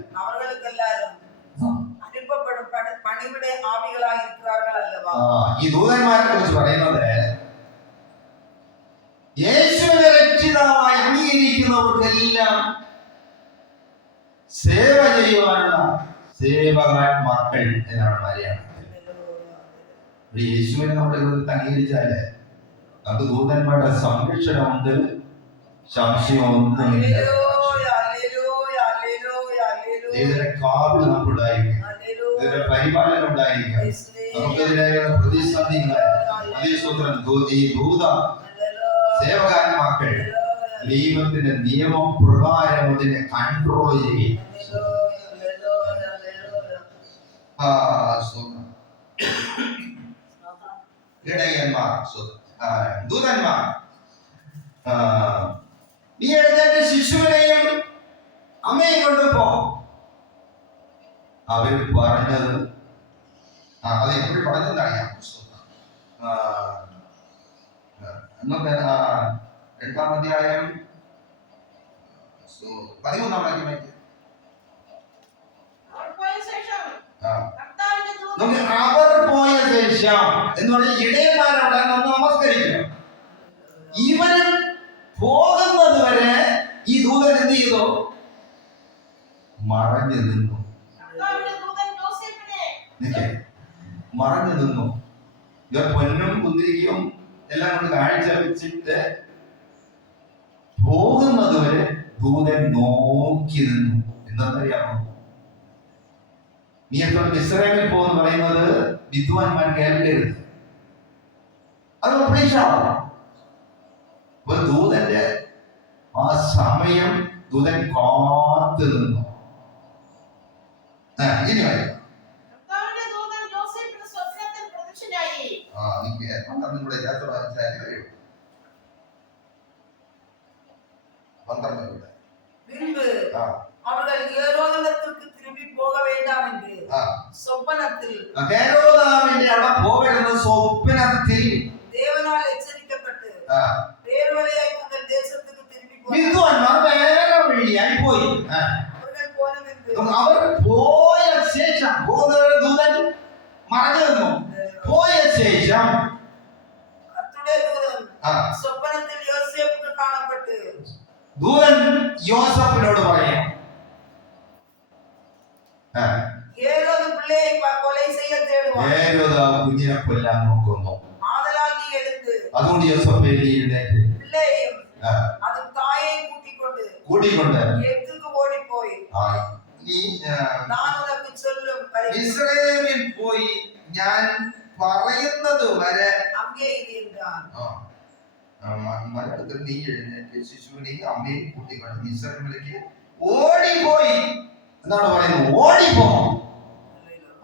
ഈ ദൂതന്മാരെ കുറിച്ച് പറയുന്നത് യേശുവിനെ രക്ഷിതാവായി അംഗീകരിക്കുന്നവർക്കെല്ലാം സേവ ചെയ്യുവാനുള്ള സേവകന്മാക്കൾ എന്നാണ് മലയാളത്തിൽ. യേശുവിനെ നമ്മുടെ ജീവിതത്തിൽ അംഗീകരിച്ചാലേ നമുക്ക് ദൂതന്മാരുടെ സംരക്ഷണമുണ്ട്, സംശയമൊന്നുമില്ല. ദൈവത്തിന്റെ കാവൽ നമുക്കുണ്ടായിരിക്കും, ദൈവത്തിന്റെ പരിപാലനം ഉണ്ടായിരിക്കും. നമുക്കെതിരായ പ്രതിസന്ധികളെ ഈ ദൂത സേവകന്മാക്കൾ ദൈവത്തിന്റെ നിയമം പ്രകാരം അതിനെ കൺട്രോൾ ചെയ്യും. ഇടയന്മാർ, ദൂതന്മാർ, നീ എഴുന്നേറ്റ് ശിശുവിനെയും അമ്മയും കൊണ്ടുപോ. അവർ പറഞ്ഞത് അത് എപ്പോഴും പറഞ്ഞതറിയാം. 2-ാം അധ്യായം 13-ാം വാക്യം. അവർ പോയ ശേഷം എന്ന് പറഞ്ഞാൽ ഇടയന്മാരോട് നമസ്കരിക്കണം. ഇവര് പോകുന്നത് വരെ ഈ ദൂതൻ എന്ത് ചെയ്തു? മറഞ്ഞു നിന്നു. മറഞ്ഞു നിന്നു. ഇവർ പൊന്നും കുന്തിരിക്കും എല്ലാം കൊണ്ട് കാഴ്ച വെച്ചിട്ട് പോകുന്നത് വരെ ദൂതൻ നോക്കി നിന്നു. എന്താണെന്നറിയാമോ? നീ എത്ര ഇസ്രായേലിൽ പോകുന്ന പറയുന്നത് വിദ്വാൻമാർ കേൾക്കരുത്, അത് പ്രതീക്ഷയാണ്. ഒരു ദൂതന്റെ ആ സമയം ദൂതൻ കാത്തു നിന്നു. ഇനി വരും കൂടെ യാത്ര വരും 12 அவர்கள் ஏரோதனத்திற்கு திரும்பி போக வேண்டாம் என்று சொப்பனத்தில் தேவனால் எச்சரிக்கப்பட்டு வேறுவழியாய் தங்கள் தேசத்துக்கு திரும்பி போனார்கள். அவர்கள் போன பின்பு ശേഷം കർത്തരുടെ ദൂതൻ ആ, സ്വപ്നത്തിൽ യോസേപ്പിന് കാണപ്പെട്ട് ദൂതൻ യോസഫിനോട് പറയും, ഹേരോദ് പിള്ളയെ കൊலை செய்ய தேடுவான். ഹേരോദ് ആ കുഞ്ഞിനെ കൊല്ലാൻ നോക്കുന്നു. ആദലാൽ നീ எழுந்து അതുകൊണ്ട് യോസഫ് എഴുന്നേറ്റ് പിള്ളയെയും അതും തായെയും കൂട്ടിക്കൊണ്ട് എത്തുക്ക് ഓടിപ്പോയി നീ ഞാൻ ഉനക്ക് ചൊല്ലും ഇസ്രായേലിൽ പോയി ഞാൻ പറയുന്നത് വരെ അങ്ങേ ഇരുന്നാൽ മലയാളത്തിൽ നീ എഴുന്നേറ്റ് ശിശുവിനെയും അമ്മയും കൂട്ടിക്കൊണ്ട് ഇസ്രായേലിലേക്ക് ഓടിപ്പോയി എന്നാണ് പറയുന്നത്. ഓടിപ്പോ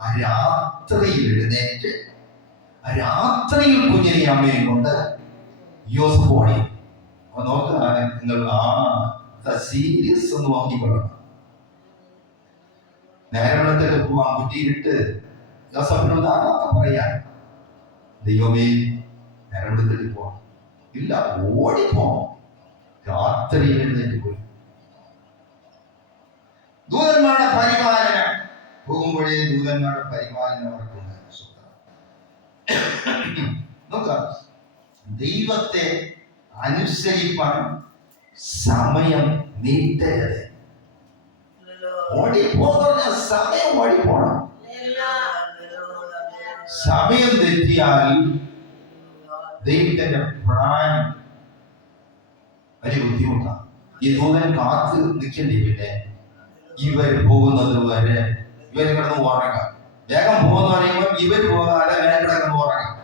ആ രാത്രിയിൽ എഴുന്നേറ്റ് ആ രാത്രിയിൽ കുഞ്ഞിനെ അമ്മയും കൊണ്ട് യോസഫ് ഓടി. അപ്പൊ നോക്കാണ് നിങ്ങൾ സീരിയസ് എന്ന് നോക്കിക്കൊള്ളണം. നേരത്തെ പോവാൻ കുറ്റിയിട്ട് യോസഫിനോട് പറയാൻ, ദൈവമേ നേരത്തെ പോവാം ഇല്ല, ഓടിപ്പോ. രാത്രി എഴുന്നേറ്റ് പോയി. ദൂതന്മാരുടെ പരിപാലന പോകുമ്പോഴേ ദൂതന്മാരുടെ പരിപാലന അവർക്കുണ്ട്. നോക്കാം, ദൈവത്തെ അനുസരിപ്പാൻ സമയം നീട്ടരുത്. ഓടിപ്പോന്ന സമയം ഓടിപ്പോണം. സമയം തെറ്റിയാൽ ദൈവത്തിന്റെ പ്ലാൻ വലിയ ബുദ്ധിമുട്ടാണ്. ഈ ദൂതൻ കാത്ത് നിൽക്കേണ്ടി. പിന്നെ ഇവർ പോകുന്നത് വരെ ഇവര് കിടന്ന് ഉറങ്ങാം. വേഗം പോകുന്ന പറയുമ്പോൾ ഇവർ പോകാതെ വേഗം കിടന്ന് ഉറങ്ങാം.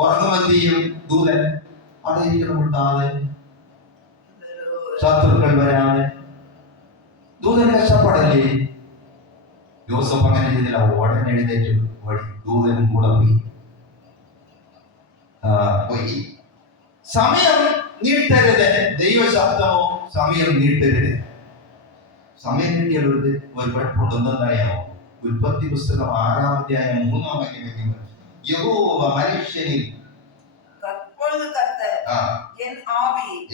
ഉറങ്ങുമ്പോൾ എന്ത് ചെയ്യും? ദൂതൻ അവിടെ ഇരിക്കണം വിട്ടാതെ, ശത്രുക്കൾ വരാതെ. ദൂതൻ കഷ്ടപ്പാടല്ലേ? യോസഫ് അങ്ങനെ ചെയ്തില്ല. ഉടനെ എഴുന്നേറ്റ് വഴി ദൂതനും കൂടെ പോയി. സമയം നീട്ടരുത്. ദൈവശബ്ദമോ സമയം നീട്ടരുത്. സമയം കിട്ടിയാൽ ഒരു കുഴപ്പമുണ്ടെന്നറിയാമോ? ഉൽപ്പത്തി പുസ്തകം 6-ാം അധ്യായം 3-ാം വാക്യം യഹോവ മനുഷ്യനിൽ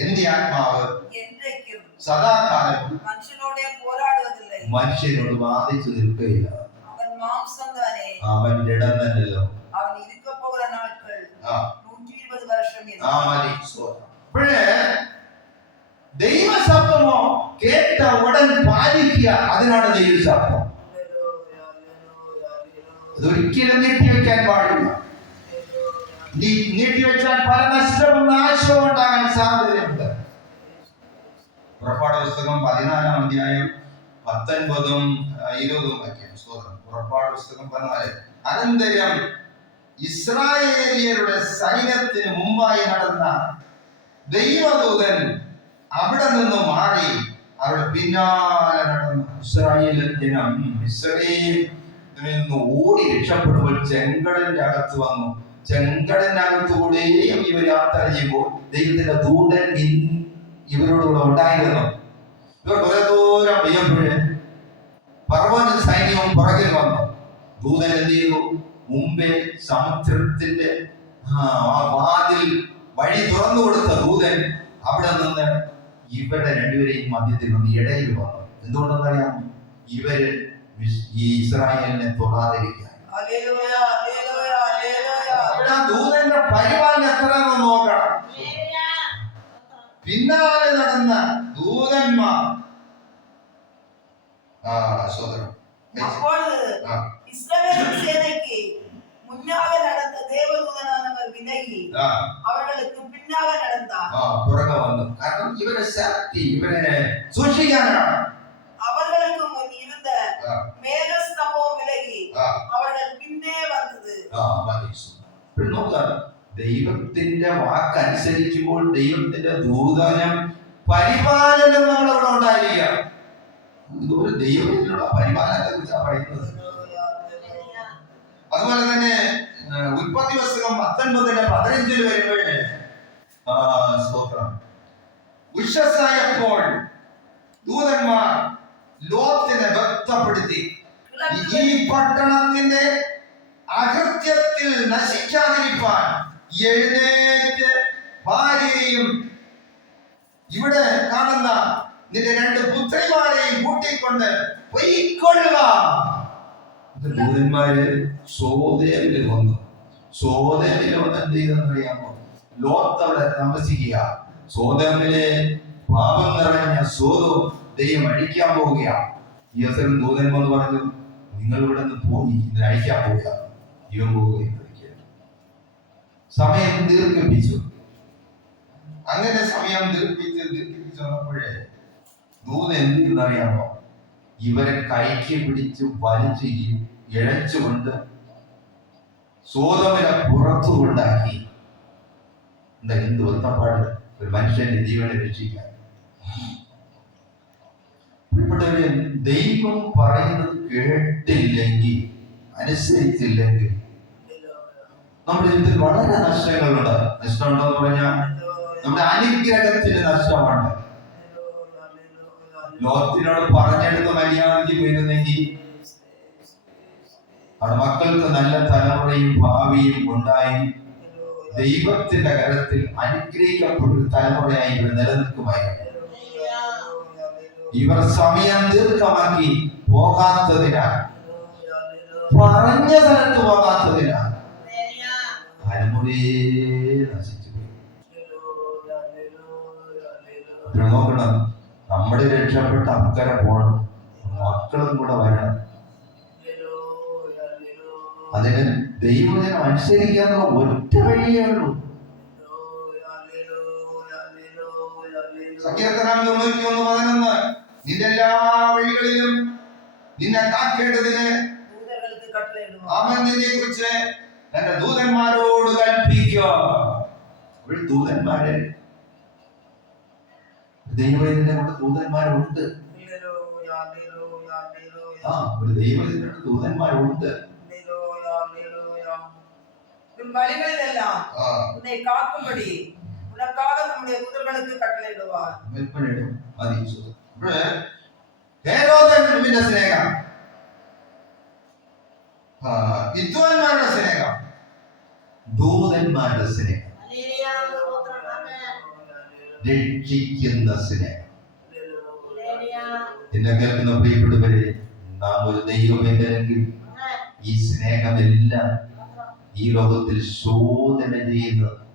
എന്റെ ആത്മാവ് സദാകാലം മനുഷ്യനോട് വാദിച്ചു നിൽക്കുകയില്ല. അവൻ ജഡം തന്നെയല്ലോ. ദൈവശബ്ദമോ കേട്ട ഉടൻ പാലിക്കുക, അതിനാണ് ദൈവശബ്ദം. അതൊരിക്കലും നീട്ടിവെക്കാൻ പാടില്ല. നീട്ടിവെച്ചാൽ പല നഷ്ടവും നാശവും ഉണ്ടാകാൻ സാധ്യതയുണ്ട്. പുറപ്പാട് പുസ്തകം 14-ാം അധ്യായം 19-ഉം 20-ഉം വാക്യം. പുറപ്പാട് പുസ്തകം 14. അനന്തരം ഇസ്രായേലിയരുടെ സൈന്യത്തിന് മുമ്പായി നടന്ന ദൈവദൂതൻ അവിടെ നിന്ന് മാറി അവരുടെ പിന്നാലെ നടന്നു. ഇസ്രായേൽ ജനം മിസ്രയീമിൽ നിന്ന് ഓടി രക്ഷപ്പെടുമ്പോൾ ചെങ്കടലിന്റെ അകത്ത് വന്നു. ചെങ്കടലിന്റെ അകത്തുകൂടെയും ഇവർ യാത്ര ചെയ്യുമ്പോൾ ദൈവത്തിന്റെ ദൂതൻ ഇവരോടുകൂടെ ഉണ്ടായിരുന്നു. ഇവർ കുറെ ദൂരം ചെയ്യുമ്പോഴേ പർവ്വത സൈന്യവും പുറകിൽ വന്നു. ദൂതൻ എന്ത് ചെയ്തു? മുമ്പേ സമുദ്രത്തിന്റെ വാതിൽ വഴി തുറന്നു കൊടുത്ത ദൂതൻ അവിടെ നിന്ന് ഇവരുടെ രണ്ടുപേരെയും മധ്യത്തിൽ വന്ന് ഇടയിൽ വന്നു. എന്തുകൊണ്ടെന്നറിയാം? ഇവര് ഈ ഇസ്രായേലിനെ തൊടാതിരിക്കാൻ. ദൂതന്റെ പരിപാലനം എത്രയെന്ന് നോക്കണം. പിന്നാലെ നടന്ന ദൂതന്മാർ முன்னாக நடந்த தேவதூதனானவர் விலகி அவர்களுக்கு பின்னாக நடந்தார். புறக வந்து കാരണം ഇവരെ ശക്തി ഇവരെ സൂക്ഷിക്കാനാണ്. அவர்களுக்கு முன் இருந்த மேகஸ்தம்பம் விலகி அவர்கள் பின்னே வந்தது. ദൈവത്തിന്റെ വാക്കനുസരിക്കുമ്പോൾ ദൈവത്തിന്റെ ദൂതനം പരിപാലനം നമ്മളവിടെ ഉണ്ടായിരിക്കുക. ഇതൊരു ദൈവത്തിനുള്ള പരിപാലനത്തെ കുറിച്ചാണ് പറയുന്നത്. അതുപോലെ തന്നെ ഉൽപ്പത്തി പുസ്തകം 19-15 വരുമ്പോഴേ സ്തോത്രം ഉഷസ്സായപ്പോൾ ദൂതന്മാർ ലോത്തിനെ വ്യക്തപ്പെടുത്തി ഈ പട്ടണത്തിന്റെ അകൃത്യത്തിൽ നശിക്കാതിരിക്കാൻ എഴുന്നേറ്റ് ഭാര്യയെയും ഇവിടെ കാണുന്ന നിന്റെ 2 പുത്രിമാരെയും കൂട്ടിക്കൊണ്ട് പൊയ്ക്കൊള്ളുക. ദൂതന്മാര് സോദേവിൽ വന്നു. സോദമിലെ ഒന്ന് എന്ത് ചെയ്തെന്ന് അറിയാമോ? ലോത്ത് അവിടെ താമസിക്കുക. സോദമിലെ പാപം നിറഞ്ഞ സോദം ദൈവം അഴിക്കാൻ പോവുകയാണ്. ഈ അവസരം ദൂതൻ വന്ന് പറഞ്ഞു, നിങ്ങൾ ഇവിടെ നിന്ന് പോയി ഇതിനെ അഴിക്കാൻ പോവുക. ഇവൻ പോവുകയും സമയം ദീർഘിപ്പിച്ചു. അങ്ങനെ സമയം ദീർഘിപ്പിച്ച് വന്നപ്പോഴേ ദൂതൻ എന്തെന്നറിയാമോ? ഇവരെ കൈക്ക് പിടിച്ച് വലിച്ച് ഇഴച്ചുകൊണ്ട് സോദമിനെ പുറത്തു കൊണ്ടാക്കി. എന്താ എന്ത് ഒത്തപ്പാട്! ഒരു മനുഷ്യന്റെ ജീവനെ രക്ഷിക്കാൻ. ദൈവം പറയുന്നത് കേട്ടില്ലെങ്കിൽ, അനുസരിച്ചില്ലെങ്കിൽ നമ്മുടെ ജീവിതത്തിൽ വളരെ നഷ്ടങ്ങളുണ്ട്. നഷ്ടമുണ്ടോ എന്ന് പറഞ്ഞാൽ നമ്മുടെ അനുഗ്രഹത്തിന് നഷ്ടമാണ്. ലോകത്തിനോട് പറഞ്ഞെടുത്ത് മര്യാദയ്ക്ക് വരുന്നെങ്കിൽ അവിടെ മക്കൾക്ക് നല്ല തലമുറയും ഭാവിയും ഉണ്ടായി ദൈവത്തിന്റെ കരത്തിൽ അനുഗ്രഹിക്കപ്പെട്ടൊരു തലമുറയായി ഇവർ നിലനിൽക്കുമായിരുന്നു. ഇവർ സമയം ദീർഘമാക്കി പോകാത്തതിനാൽ, പറഞ്ഞ സ്ഥലത്ത് പോകാത്തതിനാൽ തലമുറയെ നശിച്ചുപോയി. നോക്കണം, നമ്മുടെ രക്ഷപ്പെട്ട അക്കരെ പോകണം, മക്കളും കൂടെ വരണം. അതിന് ദൈവജനം അനുസരിക്കാനുള്ള ഒറ്റ വഴിയേ ഉള്ളൂ. സങ്കീർത്തനം 91:11 നിന്റെ എല്ലാ വഴികളിലും നിന്നെ കാക്കേണ്ടതിന് അവൻ നിന്നെക്കുറിച്ച് തന്റെ ദൂതന്മാരോട് കൽപ്പിക്കുക. ഒരു ദൂതന്മാരെ ദൈവത്തിന്റെ കൊണ്ട് ദൂതന്മാരുണ്ട്. ഒരു ദൈവത്തിന്റെ ദൂതന്മാരുണ്ട്. വഴികളിലെല്ലാം ഉന്നെ കാക്കുമ്പടി ഉനക്കാக நம்முடைய ദൂതர்களுக்கு കട്ടளைയിടുവാൻ. ഹേരോദന്റെ സ്നേഹം, വിദ്വാൻമാരുടെ സ്നേഹം, ദൂതന്മാരുടെ സ്നേഹം, രക്ഷിക്കുന്ന സ്നേഹം. എന്നെ കേൾക്കുന്ന പ്രിയപ്പെട്ടവരെ, നാം ഒരു ദൈവമെങ്കിൽ ഈ സ്നേഹമെല്ലാം ഈ ലോകത്തിൽ ശോധന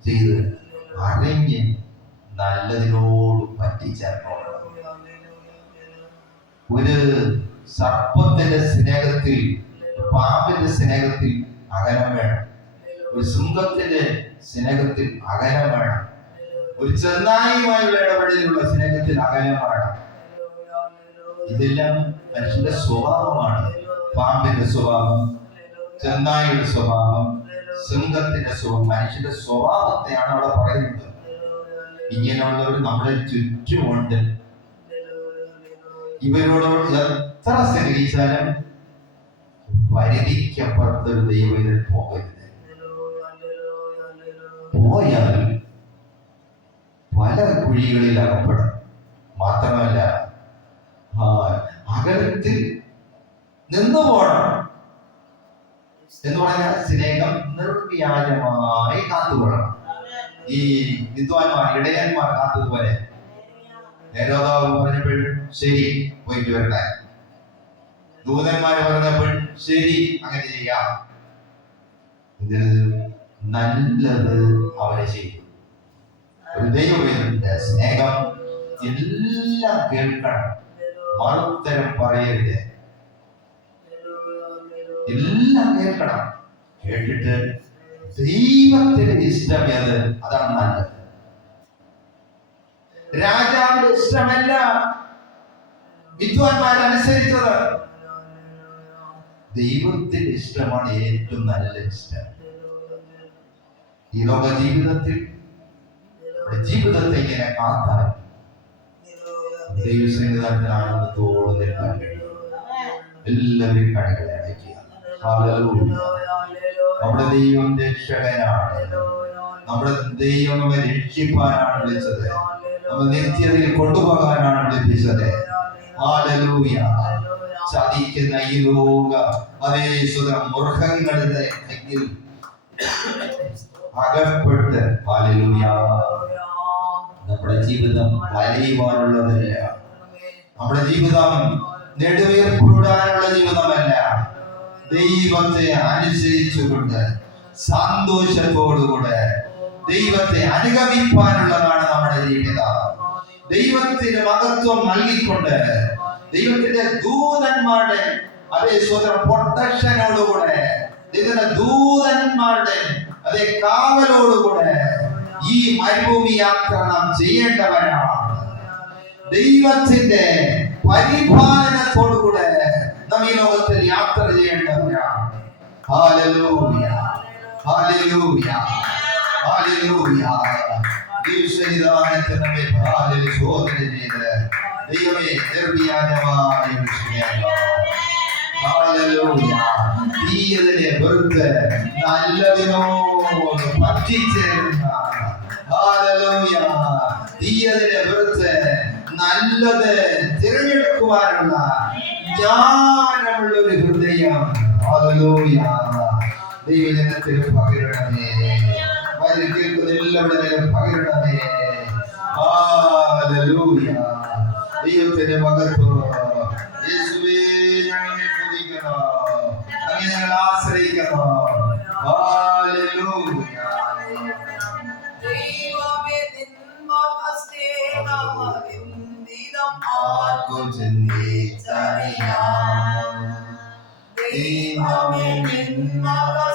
ചെയ്ത് അറിഞ്ഞ് നല്ലതിനോട് പറ്റിച്ചേർന്നോളണം. ഒരു സർപ്പത്തിന്റെ സ്നേഹത്തിൽ, പാമ്പിന്റെ സ്നേഹത്തിൽ അകലം വേണം. ഒരു സിംഹത്തിന്റെ സ്നേഹത്തിൽ അകലം വേണം. ഒരു ചെന്നായിയുമായുള്ള ഇടപെടലിലുള്ള സ്നേഹത്തിൽ അകലം വേണം. ഇതെല്ലാം മനുഷ്യന്റെ സ്വഭാവമാണ്. പാമ്പിന്റെ സ്വഭാവം, ചെന്നായിയുടെ സ്വഭാവം, സിംഹത്തിന്റെ സ്വഭാവം, മനുഷ്യന്റെ സ്വഭാവത്തെയാണ് അവിടെ പറയുന്നത്. ഇങ്ങനെയുള്ളവർ നമ്മുടെ ചുറ്റുമുണ്ട്. ഇവരോട് എത്ര സ്നേഹിച്ചാലും പരിധിക്കപ്പുറത്തൊരു ദൈവം പോകരുത്. പോയാൽ പല കുഴികളിൽ അകപ്പെടും. മാത്രമല്ല അകലത്തിൽ നിന്നു പോകണം എന്ന് പറഞ്ഞാൽ സ്നേഹം നിർവ്യാജമായി കാത്തുകൊള്ളണം. ഈ വിദ്വാൻമാർ, ഇടയന്മാർ കാത്തതുപോലെ ഹേരോദാവ് പറഞ്ഞപ്പോൾ ശരി പോയിട്ട് വരട്ടെ, ദൂതന്മാർ പറഞ്ഞപ്പോൾ ശരി അങ്ങനെ ചെയ്യാം, ഇതിന് നല്ലത് അവരെ ചെയ്തു. ഒരു ദൈവത്തിന്റെ സ്നേഹം എല്ലാം കേൾക്കണം, മറുത്തരം പറയരുത്. എല്ലാം കേൾക്കണം. കേട്ടിട്ട് ദൈവത്തിന്റെ ഇഷ്ടം ഏത്, അതാണ് നല്ലത്. രാജാവിന്റെ ഇഷ്ടമല്ല വിദ്വാൻമാരനുസരിച്ചത്. ദൈവത്തിന്റെ ഇഷ്ടമാണ് ഏറ്റവും നല്ല ഇഷ്ടം. ഈ ലോക ജീവിതത്തിൽ ജീവിതത്തെ ഇങ്ങനെ കാത്താൽ ദൈവസന്നിധാനത്തിൽ ആനന്ദത്തോട് നിൽക്കാൻ കഴിയും. എല്ലാവരും കണികളെ അടയ്ക്കുക. നമ്മുടെ ദൈവം രക്ഷകനാണ്. നമ്മുടെ ദൈവം നമ്മെ രക്ഷിപ്പാനാണ് വിളിച്ചത്. നമ്മെ നിത്യതയിൽ കൊണ്ടുപോകാനാണ് വിളിപ്പിച്ചത്. ഹല്ലേലൂയ. ചതിക്കുന്ന ഈ ലോക അതേ മൃഗങ്ങളുടെ കയ്യിൽ അകപ്പെട്ട് ഹല്ലേലൂയ നമ്മുടെ ജീവിതം വലയുവാനുള്ളതല്ല. നമ്മുടെ ജീവിതം നെടുവീർപ്പിടാനുള്ള ജീവിതമല്ല. ദൈവത്തെ അനുസരിച്ചുകൊണ്ട് സന്തോഷത്തോടുകൂടെ ദൈവത്തെ അനുഗമിപ്പാനുള്ളതാണ് നമ്മുടെ ജീവിതം. ദൈവത്തിന് മഹത്വം നൽകിക്കൊണ്ട് ദൈവത്തിന്റെ ദൂതന്മാരുടെ അതേ സ്വതന്ത്ര പ്രൊട്ടക്ഷനോടുകൂടെ ദൈവത്തിന്റെ ദൂതന്മാരുടെ അതേ കാവലോടുകൂടെ ഈ മരുഭൂമി യാത്ര നാം ചെയ്യേണ്ടവരാണ്. ദൈവത്തിന്റെ പരിപാലനത്തോടുകൂടെ നാം ഈ ലോകത്തിൽ യാത്ര ചെയ്യേണ്ടവരാണ്. ഹല്ലേലൂയ, ഹല്ലേലൂയ, ഹല്ലേലൂയ. ദൈവസന്നിധാനത്തിൽ നമ്മെ പാലിൽ ശോധന ചെയ്ത് ദൈവമേ നിർവ്യാജമായ ഹല്ലേലൂയ. തീയതിനെ വെറുത്ത് നല്ലതിനോട് പറ്റിച്ചേരുന്ന ഹല്ലേലൂയ. തീയതിനെ വെറുത്ത് നല്ലത് തിരഞ്ഞെടുക്കുവാനുള്ള ജ്ഞാനമുള്ള ഒരു ഹൃദയം ഹല്ലേലൂയ ദൈവജനത്തിൽ പകരണമേ. വചനം കേൾക്കുന്ന എല്ലാവരുടെയും പകരണമേ. ഹല്ലേലൂയ. ദൈവത്തിന്റെ മഹത്വം. യേശുവേ, ഞങ്ങളെ സ്തുതിക്കുന്നു, അങ്ങയെ ഞങ്ങൾ ആശ്രയിക്കുന്നു. ഹല്ലേലൂയ. ദൈവമേ, നിൻ മഹത്സ്നേഹമവിന്ദിതം ആർക്കും ചിന്തിച്ചറിയാം. ദൈവമേ, നിൻ മഹത്സ്നേഹമവിന്ദിതം